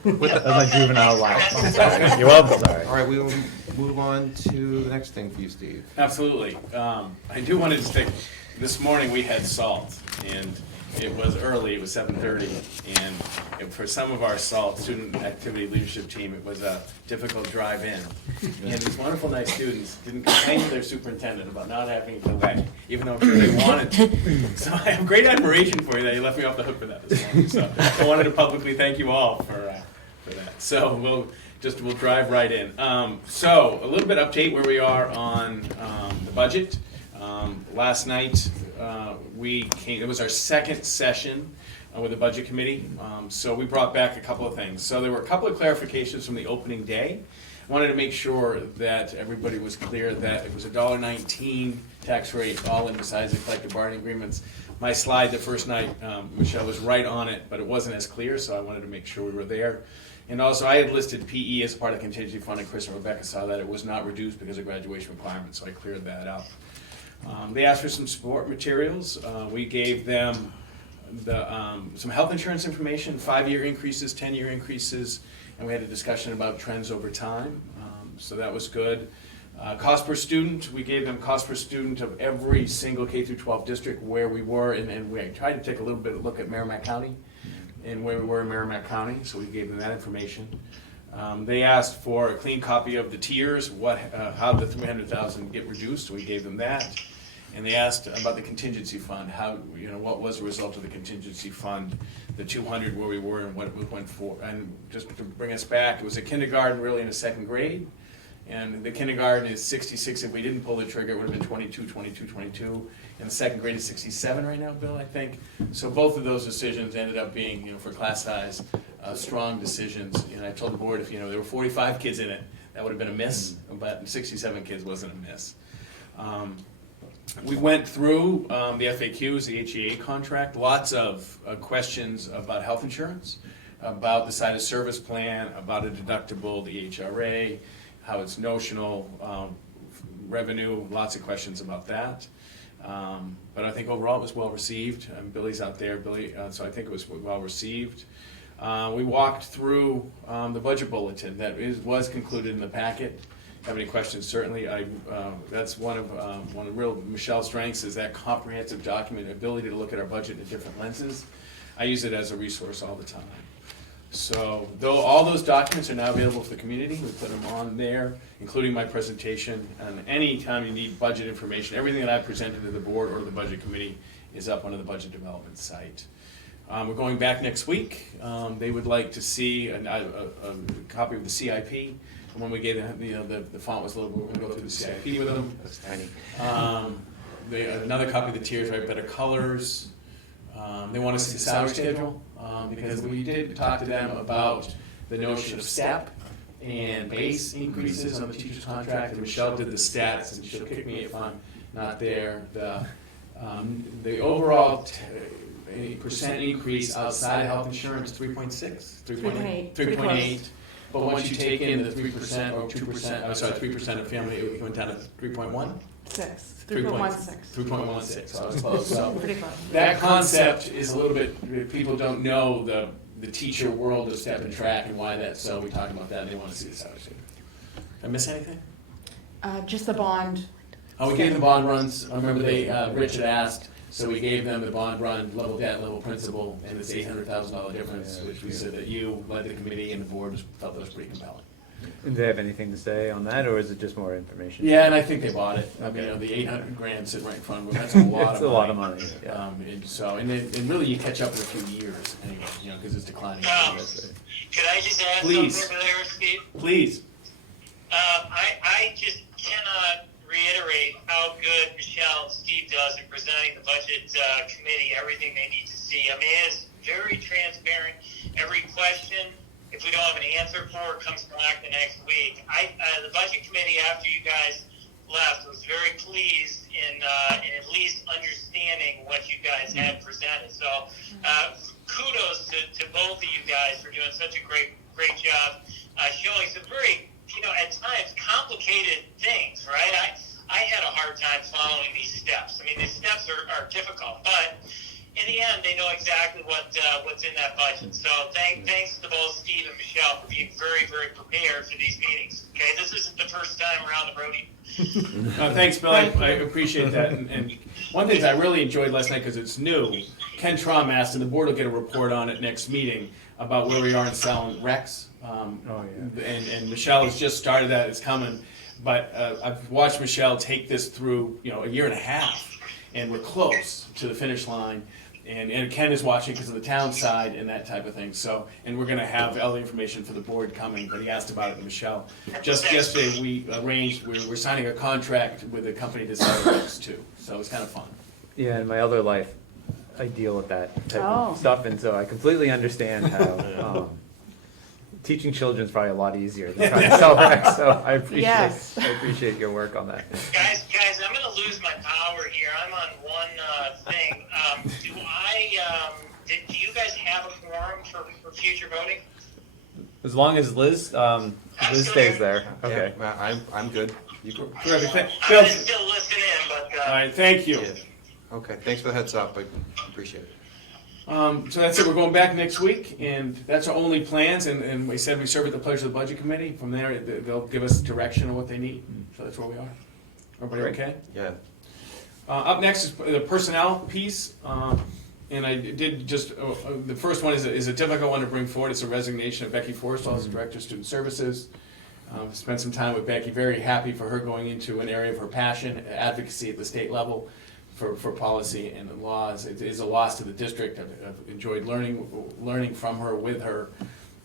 With the, like juvenile life. You're welcome. All right, we will move on to the next thing for you, Steve. Absolutely. I do want to just take, this morning we had salt, and it was early, it was 7:30, and for some of our SALT student activity leadership team, it was a difficult drive in. And these wonderful, nice students didn't complain to their superintendent about not having to delay, even though I'm sure they wanted to. So I have great admiration for you that you left me off the hook for that this morning. So I wanted to publicly thank you all for that. So we'll drive right in. So a little bit update where we are on the budget. Last night, it was our second session with the budget committee. So we brought back a couple of things. So there were a couple of clarifications from the opening day. I wanted to make sure that everybody was clear that it was $1.19 tax rate, all in besides the collective bargaining agreements. My slide the first night, Michelle was right on it, but it wasn't as clear, so I wanted to make sure we were there. And also, I had listed PE as part of contingency fund, and Chris and Rebecca saw that it was not reduced because of graduation requirements, so I cleared that up. They asked for some support materials. We gave them some health insurance information, 5-year increases, 10-year increases, and we had a discussion about trends over time. So that was good. Cost per student, we gave them cost per student of every single K through 12 district where we were, and we tried to take a little bit of a look at Merrimack County and where we were in Merrimack County, so we gave them that information. They asked for a clean copy of the tiers, how the $300,000 get reduced, so we gave them that. And they asked about the contingency fund, what was the result of the contingency fund, the 200 where we were and what it went for. And just to bring us back, it was a kindergarten really in a second grade. And the kindergarten is 66. If we didn't pull the trigger, it would have been 22, 22, 22. And the second grade is 67 right now, Bill, I think. So both of those decisions ended up being, for class size, strong decisions. And I told the board if there were 45 kids in it, that would have been a miss. But 67 kids wasn't a miss. We went through the FAQs, the HEA contract, lots of questions about health insurance, about the site of service plan, about a deductible, the HRA, how it's notional, revenue, lots of questions about that. But I think overall it was well received. Billy's out there, so I think it was well received. We walked through the budget bulletin that was concluded in the packet. have any questions, certainly, that's one of real Michelle's strengths is that comprehensive document, ability to look at our budget in different lenses. I use it as a resource all the time. So, though all those documents are now available for the community, we put them on there, including my presentation, and any time you need budget information, everything that I presented to the board or the budget committee is up on the budget development site. We're going back next week. They would like to see a copy of the CIP. And when we gave them, the font was a little, we'll go through the CIP with them. That's tiny. Another copy of the tiers, right, better colors. They want to see the salary schedule, because we did talk to them about the notion of step and base increases on the teacher's contract, and Michelle did the stats, and she'll kick me if I'm not there. The overall percent increase outside of health insurance, 3.6, 3.8, 3.8. But once you take in the 3% or 2%, I'm sorry, 3% of family, it went down to 3.1? 3.16. 3.16, so I was close. So Pretty close. that concept is a little bit, people don't know the teacher world of step and track and why that's so. We talked about that, and they want to see this out. Did I miss anything? Just the bond. Oh, we gave the bond runs. I remember Rich had asked, so we gave them the bond run, level debt, level principal, and this $800,000 difference, which we said that you, led the committee, and the board felt that was pretty compelling. Do they have anything to say on that, or is it just more information? Yeah, and I think they bought it. I mean, the 800 grand sitting right in front of them, that's a lot It's of money. a lot of money, yeah. And really you catch up in a few years anyway, because it's declining. Could I just add Please. something there, Steve? Please. I just cannot reiterate how good Michelle and Steve does in presenting the budget committee everything they need to see. I mean, it is very transparent. Every question, if we don't have an answer for it, comes back the next week. The budget committee, after you guys left, was very pleased in at least understanding what you guys had presented. So kudos to both of you guys for doing such a great job showing some very, at times complicated things, right? I had a hard time following these steps. I mean, the steps are difficult, but in the end, they know exactly what's in that budget. So thanks to both Steve and Michelle for being very, very prepared for these meetings. Okay, this isn't the first time around the rodeo. Thanks, Bill. I appreciate that. And one thing I really enjoyed last night, because it's new, Ken Traum asked, and the board will get a report on it next meeting, about where we are in selling Rex. And Michelle has just started that. It's coming. But I've watched Michelle take this through, a year and a half, and we're close to the finish line. And Ken is watching because of the town side and that type of thing. So, and we're going to have all the information for the board coming. But he asked about it to Michelle. Just yesterday, we arranged. We're signing a contract with a company to sell Rex too. So it's kind of fun. Yeah, in my other life, I deal with that type of stuff, and so I completely understand how teaching children is probably a lot easier than trying to sell Rex. So I appreciate your work on that. Guys, I'm going to lose my power here. I'm on one thing. Do you guys have a quorum for future voting? As long as Liz stays there. Okay. Yeah, I'm good. You go. Terrific. I'm going to still listen in, but... All right, thank you. Yeah. Okay, thanks for the heads up. I appreciate it. So that's it. We're going back next week, and that's our only plans. And we said we serve at the pleasure of the budget committee. From there, they'll give us direction on what they need. So that's where we are. Everybody okay? Yeah. Up next is the personnel piece. And I did just, the first one is a difficult one to bring forward. It's a resignation of Becky Forrestall as Director of Student Services. Spent some time with Becky, very happy for her going into an area of her passion, advocacy at the state level for policy and the laws. It is a loss to the district. I've enjoyed learning from her, with her,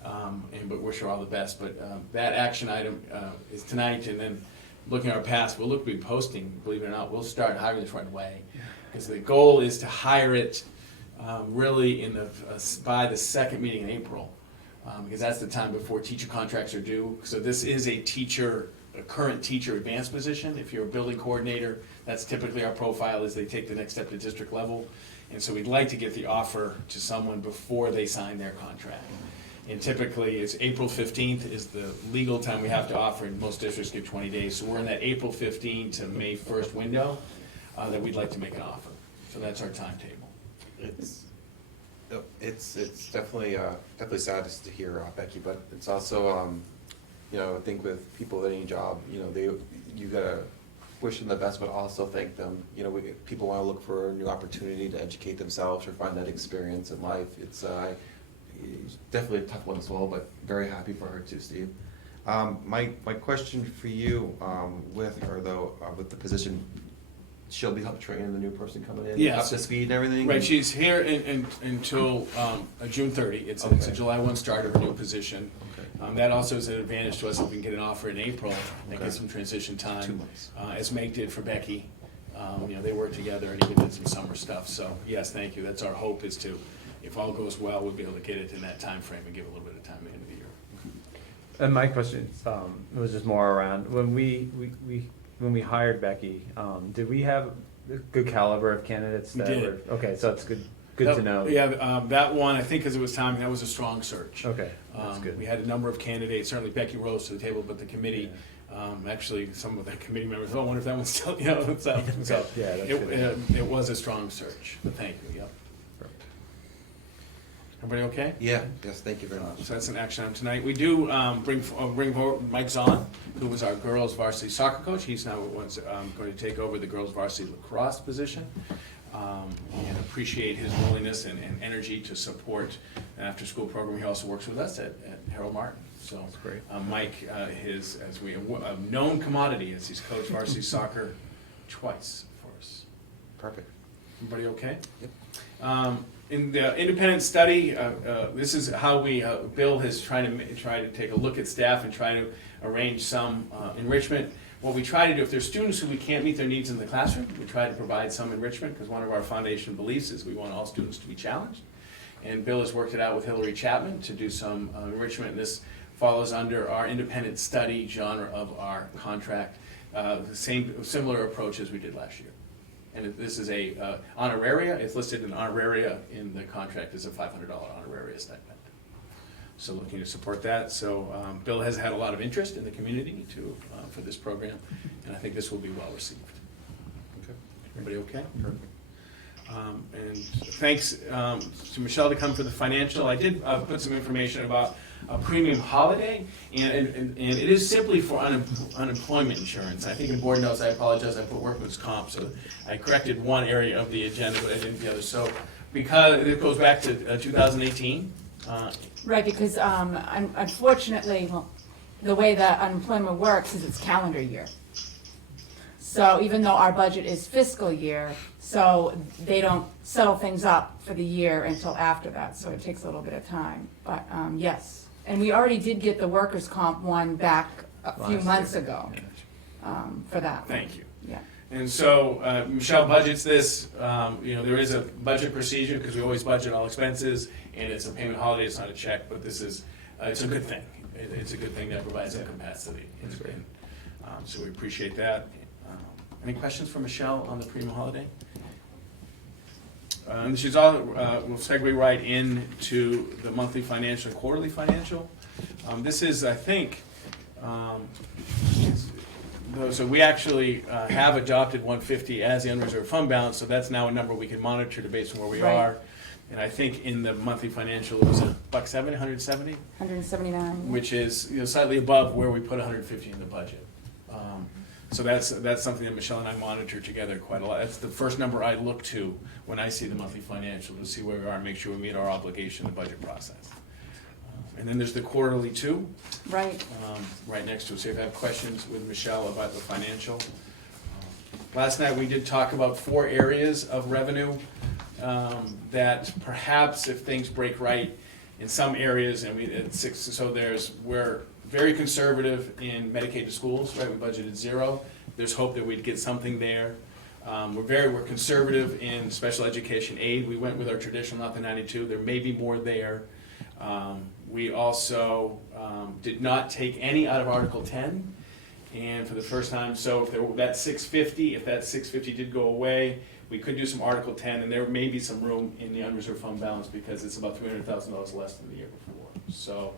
but wish her all the best. But that action item is tonight, and then looking at our past, we'll look to be posting, believe it or not, we'll start hiring this right away. Because the goal is to hire it really by the second meeting in April, because that's the time before teacher contracts are due. So this is a current teacher advanced position. If you're a building coordinator, that's typically our profile, is they take the next step to district level. And so we'd like to get the offer to someone before they sign their contract. And typically it's April 15th is the legal time we have to offer, and most districts give 20 days. So we're in that April 15 to May 1st window that we'd like to make an offer. So that's our timetable. It's definitely sad to hear Becky, but it's also you know, I think with people that any job, you know, you gotta wish them the best, but also thank them. You know, people wanna look for a new opportunity to educate themselves or find that experience in life. It's definitely a tough one as well, but very happy for her too, Steve. My question for you, with her though, with the position, she'll be help training the new person coming in, Yes. up to speed and everything? Right, she's here until June 30. It's a July 1 start of her new position. Okay. That also is an advantage to us if we can get an offer in April and Okay. get some transition time. 2 months. As Meg did for Becky. You know, they worked together and even did some summer stuff. So yes, thank you. That's our hope, is to, if all goes well, we'll be able to get it in that time frame and give a little bit of time at the end of the year. And my question was just more around, when we hired Becky, did we have a good caliber of candidates? We that did. were, okay, so it's good to know. Yeah, that one, I think because it was timing, that was a strong search. Okay, that's good. We had a number of candidates, certainly Becky rose to the table, but the committee, actually, some of the committee members, oh, I wonder if that one's still, you know, so Yeah, that's good. it was a strong search, but thank you, yep. Everybody okay? Yeah, yes, thank you very much. So that's an action item tonight. We do bring forward Mike Zahn, who was our girls varsity soccer coach. He's now going to take over the girls varsity lacrosse position. And appreciate his willingness and energy to support an after-school program. He also works with us at Harold Martin. So That's great. Mike is, as we a known commodity, as he's coached varsity soccer twice for us. Perfect. Everybody okay? Yep. In the independent study, this is how Bill has tried to take a look at staff and try to arrange some enrichment. What we try to do, if there's students who we can't meet their needs in the classroom, we try to provide some enrichment, because one of our foundation beliefs is we want all students to be challenged. And Bill has worked it out with Hillary Chapman to do some enrichment, and this follows under our independent study genre of our contract, similar approach as we did last year. And this is a honoraria. It's listed in honoraria in the contract as a $500 honoraria stipend. So looking to support that. So Bill has had a lot of interest in the community for this program, and I think this will be well received. Okay. Everybody okay? Perfect. And thanks to Michelle to come for the financial. I did put some information about a premium holiday, and it is simply for unemployment insurance. I think the board knows, I apologize, I put workman's comp, so I corrected one area of the agenda, but I didn't the other. So because it goes back to 2018. Right, because unfortunately, well, the way that unemployment works is it's calendar year. So even though our budget is fiscal year, so they don't settle things up for the year until after that, so it takes a little bit of time. But yes, and we already did get the workers' comp one back a few months ago for that. Thank you. Yeah. And so Michelle budgets this. There is a budget procedure because we always budget all expenses, and it's a payment holiday. It's not a check, but this is it's a good thing. It's a good thing that provides some capacity. That's great. So we appreciate that. Any questions for Michelle on the premium holiday? And she's all we'll segue right into the monthly financial and quarterly financial. This is, I think. So we actually have adopted 150 as the unreserved fund balance, so that's now a number we can monitor based on where we Right. are. And I think in the monthly financial, it was $170, 170, 179. which is slightly above where we put 150 in the budget. So that's something that Michelle and I monitor together quite a lot. That's the first number I look to when I see the monthly financial, to see where we are and make sure we meet our obligation in the budget process. And then there's the quarterly too. Right. Right next to it. So if you have questions with Michelle about the financial. Last night we did talk about 4 areas of revenue that perhaps if things break right in some areas, and we're very conservative in Medicaid to schools, right? We budgeted 0. There's hope that we'd get something there. We're conservative in special education aid. We went with our traditional, not the 92. There may be more there. We also did not take any out of Article 10, and for the first time, so if that 650 did go away, we could do some Article 10, and there may be some room in the unreserved fund balance because it's about $300,000 less than the year before. So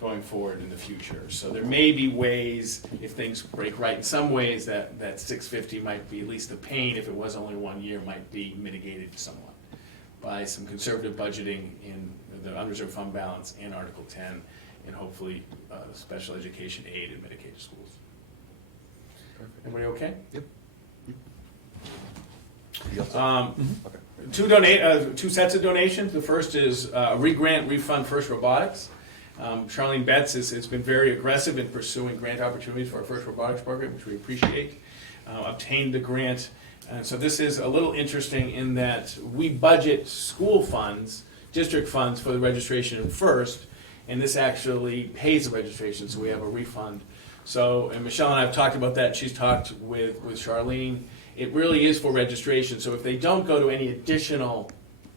going forward in the future. So there may be ways, if things break right in some ways, that 650 might be, at least the pain, if it was only 1 year, might be mitigated somewhat by some conservative budgeting in the unreserved fund balance and Article 10, and hopefully special education aid in Medicaid schools. Perfect. Everybody okay? Yep. Yes. Okay. Two sets of donations. The first is re-grant, refund First Robotics. Charlene Betts has been very aggressive in pursuing grant opportunities for our First Robotics program, which we appreciate. Obtained the grant. And so this is a little interesting in that we budget school funds, district funds for the registration in First, and this actually pays the registration, so we have a refund. So, and Michelle and I have talked about that, she's talked with Charlene. It really is for registration, so if they don't go to any additional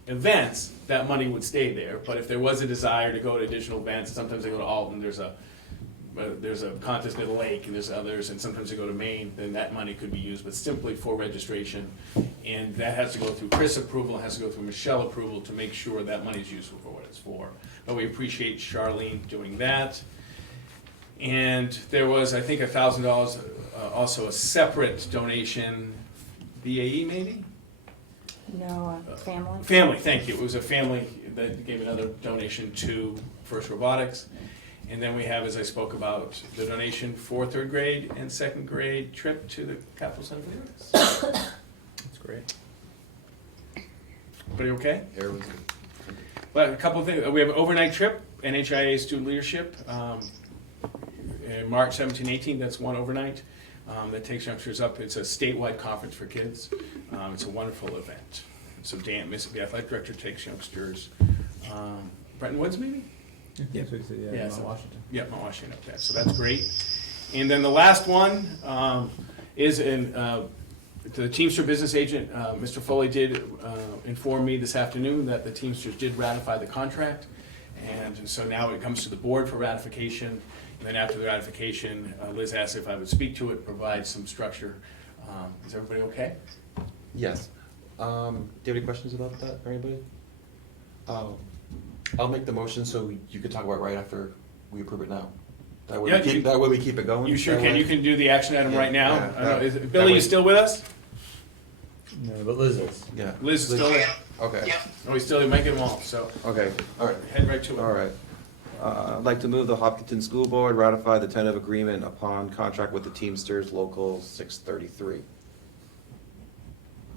events, that money would stay there. But if there was a desire to go to additional events, sometimes they go to Alton, there's a contest near the lake, and there's others, and sometimes they go to Maine, then that money could be used, but simply for registration. And that has to go through Chris approval, it has to go through Michelle approval to make sure that money is useful for what it's for. But we appreciate Charlene doing that. And there was, I think, $1,000, also a separate donation, BAE maybe? No, family? Family, thank you. It was a family that gave another donation to First Robotics. And then we have, as I spoke about, the donation for third grade and second grade trip to the Capital Center for the Arts. That's great. Everybody okay? Everyone's Well, a couple of things. We have an overnight trip, NHIA Student Leadership, in March 17, 18. That's one overnight that takes youngsters up. It's a statewide conference for kids. It's a wonderful event. So Dan, the athletic director, takes youngsters. Bretton Woods, maybe? Yeah, so Yeah, Mount so- Washington. Yeah, Mount Washington up there. So that's great. And then the last one is the Teamster business agent. Mr. Foley did inform me this afternoon that the Teamsters did ratify the contract. And so now it comes to the board for ratification. And then after the ratification, Liz asked if I would speak to it, provide some structure. Is everybody okay? Yes. Do you have any questions about that, or anybody? I'll make the motion so you can talk about it right after we approve it now. That way, Yeah, that way we keep it going. You sure That can. way- You can do the action item Yeah, right now. yeah, I don't know, that Billy, way- you still with us? No, but Liz is. Yeah. Liz is still there? Okay. Yeah. Oh, he's still, he might get them all, so Okay, all right. head right to it. All right. I'd like to move the Hopkinton School Board ratify the tentative agreement upon contract with the Teamsters Local 633.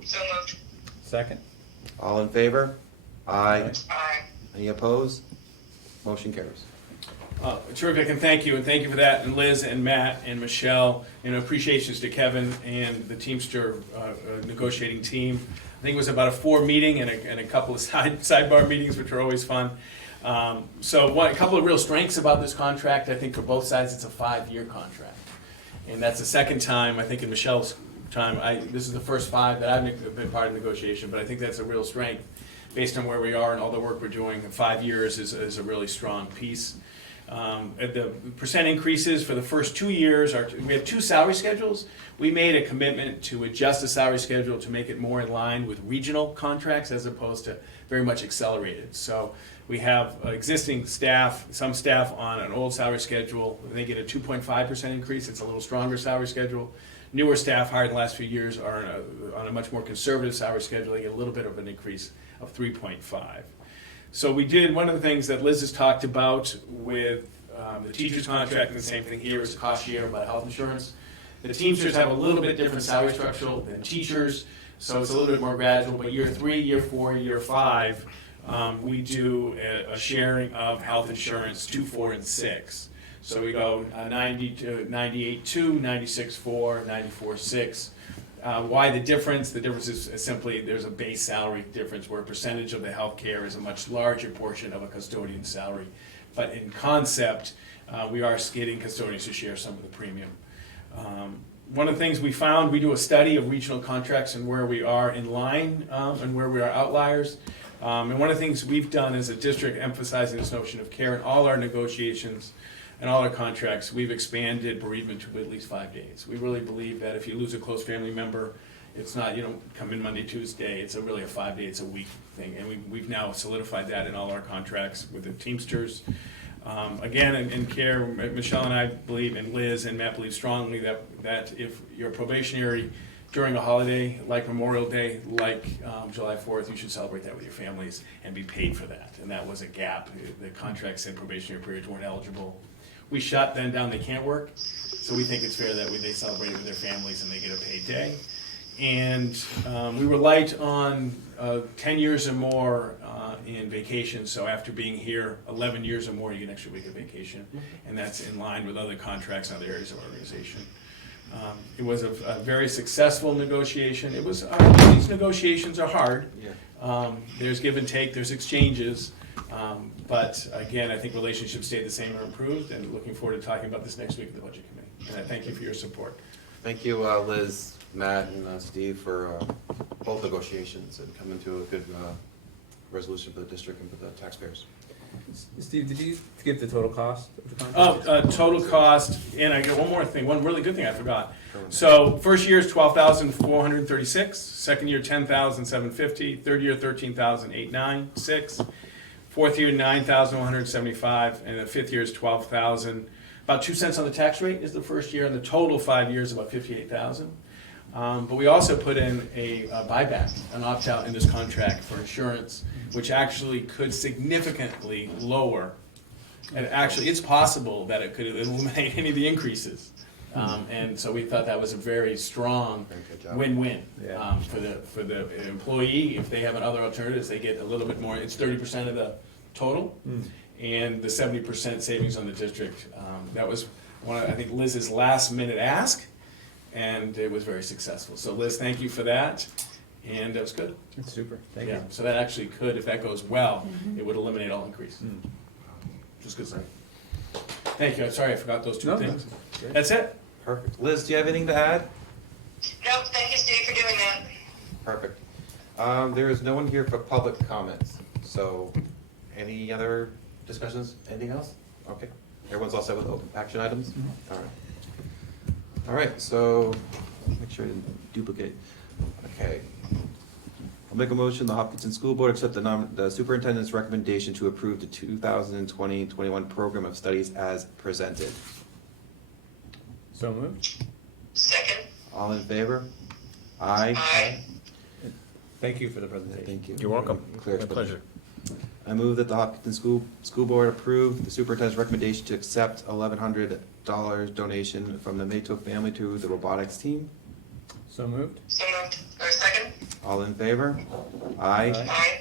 So moved. Second? All in favor? Aye. Aye. Any opposed? Motion carries. Terrific, and thank you for that, and Liz and Matt and Michelle, and appreciations to Kevin and the Teamster negotiating team. I think it was about a 4 meeting and a couple of sidebar meetings, which are always fun. So a couple of real strengths about this contract. I think for both sides, it's a 5-year contract, and that's the second time I think in Michelle's time. This is the first 5 that I've been part of negotiation, but I think that's a real strength based on where we are and all the work we're doing. 5 years is a really strong piece. The percent increases for the first 2 years we have 2 salary schedules. We made a commitment to adjust the salary schedule to make it more in line with regional contracts as opposed to very much accelerated. So we have existing staff, some staff on an old salary schedule. They get a 2.5% increase. It's a little stronger salary schedule. Newer staff hired in the last few years are on a much more conservative salary schedule. They get a little bit of an increase of 3.5. So we did, one of the things that Liz has talked about with the teacher's contract, and the same thing here, is cost share by health insurance. The Teamsters have a little bit different salary structure than teachers, so it's a little bit more gradual, but year 3, year 4, year 5, we do a sharing of health insurance 2, 4, and 6. So we go 90 to 98.2, 96.4, 94.6. Why the difference? The difference is simply there's a base salary difference where a percentage of the health care is a much larger portion of a custodian's salary. But in concept, we are getting custodians to share some of the premium. One of the things we found, we do a study of regional contracts and where we are in line and where we are outliers. And one of the things we've done as a district, emphasizing this notion of care in all our negotiations and all our contracts, we've expanded bereavement to at least 5 days. We really believe that if you lose a close family member, it's not, you don't come in Monday, Tuesday, it's really a 5 day, it's a week thing. And we've now solidified that in all our contracts with the Teamsters. Again, in care, Michelle and I believe, and Liz and Matt believe strongly that if your probationary during a holiday like Memorial Day, like July 4th, you should celebrate that with your families and be paid for that. And that was a gap. The contract said probationary periods weren't eligible. We shut them down, they can't work. So we think it's fair that they celebrate it with their families and they get a paid day. And we were light on 10 years or more in vacation, so after being here 11 years or more, you get an extra week of vacation, and that's in line with other contracts in other areas of organization. It was a very successful negotiation. It was these negotiations are hard. Yeah. There's give and take, there's exchanges, but again, I think relationships stayed the same or improved, and looking forward to talking about this next week at the Budget Committee. And I thank you for your support. Thank you, Liz, Matt, and Steve for both negotiations and coming to a good resolution for the district and for the taxpayers. Steve, did you give the total cost of the contract? Total cost, and I got one more thing, one really good thing I forgot. So first year is $12,436, second year $10,750, third year $13,896, fourth year $9,175, and the fifth year is $12,000. About 2 cents on the tax rate is the first year, and the total 5 years about $58,000. But we also put in a buyback, an opt-out in this contract for insurance, which actually could significantly lower, and actually it's possible that it could eliminate any of the increases. And so we thought that was a very strong win-win for the employee. If they have other alternatives, they get a little bit more. It's 30% of the total, and the 70% savings on the district. That was one of, I think, Liz's last-minute ask, and it was very successful. So Liz, thank you for that, and that was good. That's super. Thank you. So that actually could, if that goes well, it would eliminate all increase. Just good stuff. Thank you. I'm sorry I forgot those two things. That's it. Perfect. Liz, do you have anything to add? No, thank you, Steve, for doing that. Perfect. There is no one here for public comments. So, any other discussions? Anything else? Okay. Everyone's all set with open action items? All right. All right, so make sure I didn't duplicate. Okay. I'll make a motion, the Hopkinton School Board accept the superintendent's recommendation to approve the 2020-21 program of studies as presented. So moved. Second. All in favor? Aye. Aye. Thank you for the presentation. Thank you. You're welcome. Clear My pleasure. I move that the Hopkinton School Board approve the superintendent's recommendation to accept $1,100 donation from the Mato family to the robotics team. So moved. So moved. Or second. All in favor? Aye. Aye.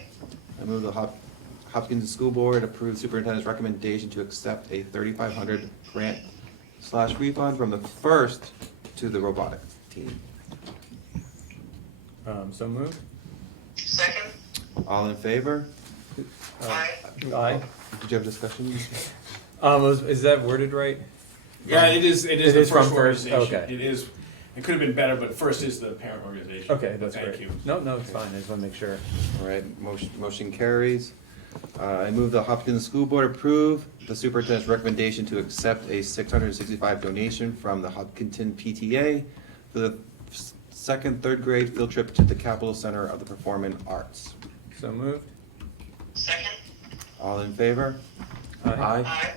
I move the Hopkins School Board approve superintendent's recommendation to accept a $3,500 grant/refund from the first to the robotics team. So moved. Second. All in favor? Aye. Aye. Did you have discussion? Is that worded right? Yeah, it is. It is It the is from first first, organization. okay. It is. It could have been better, but first is the parent organization. Okay, that's Thank great. you. No, it's fine. I just want to make sure. All right, motion carries. I move the Hopkins School Board approve the superintendent's recommendation to accept a $665 donation from the Hopkinton PTA for the second, third grade field trip to the Capitol Center of the Performing Arts. So moved. Second. All in favor? Aye.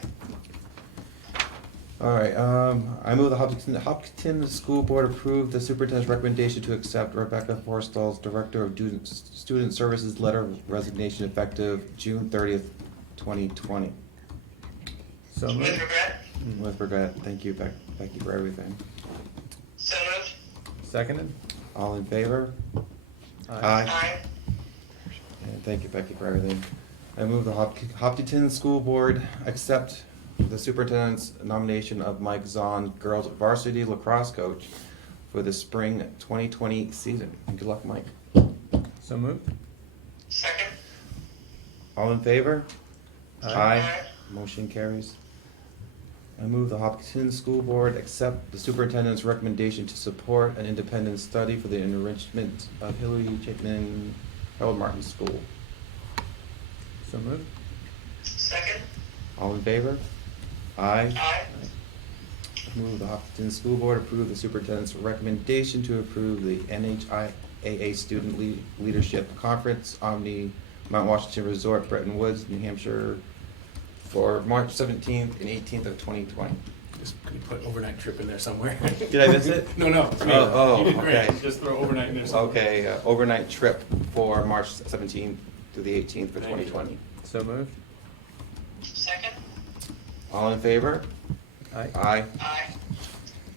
All right, I move the Hopkinton School Board approve the superintendent's recommendation to accept Rebecca Forstall's Director of Student Services letter of resignation effective June 30th, 2020. So With moved. regret. With regret, thank you, Becky, for everything. So moved. Seconded. All in favor? Aye. And thank you, Becky, for everything. I move the Hopkinton School Board accept the superintendent's nomination of Mike Zahn, girls varsity lacrosse coach, for the spring 2020 season. And good luck, Mike. So moved. Second. All in favor? Aye. Motion carries. I move the Hopkinton School Board accept the superintendent's recommendation to support an independent study for the enrichment of Hillary Chapman Harold Martin School. So moved. Second. All in favor? Aye. Aye. Move the Hopkinton School Board approve the superintendent's recommendation to approve the NHIAA Student Leadership Conference Omni Mount Washington Resort, Bretton Woods, New Hampshire, for March 17th and 18th of 2020. Just gonna put overnight trip in there somewhere. Did I miss it? No, it's me. Oh, You did great. okay. Just throw overnight in there somewhere. Okay, overnight trip for March 17th to the 18th for Thank you. 2020. So moved. Second? All in favor? Aye. Aye.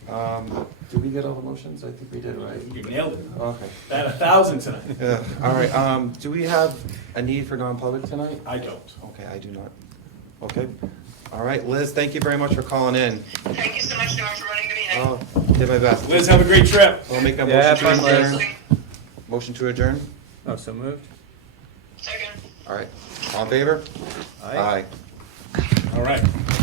Aye. Did we get all the motions? I think we did, right? You nailed it. Okay. That 1,000 tonight. Yeah, all right, do we have a need for non-public tonight? I don't. Okay, I do not. Okay, all right, Liz, thank you very much for calling in. Thank you so much, Norm, for running the meeting. Oh, did my best. Liz, have a great trip. I'll make a Yeah, motion have to fun, adjourn. Liz. Motion to adjourn? Oh, so moved. Second. All right, all in favor? Aye. Aye. All right.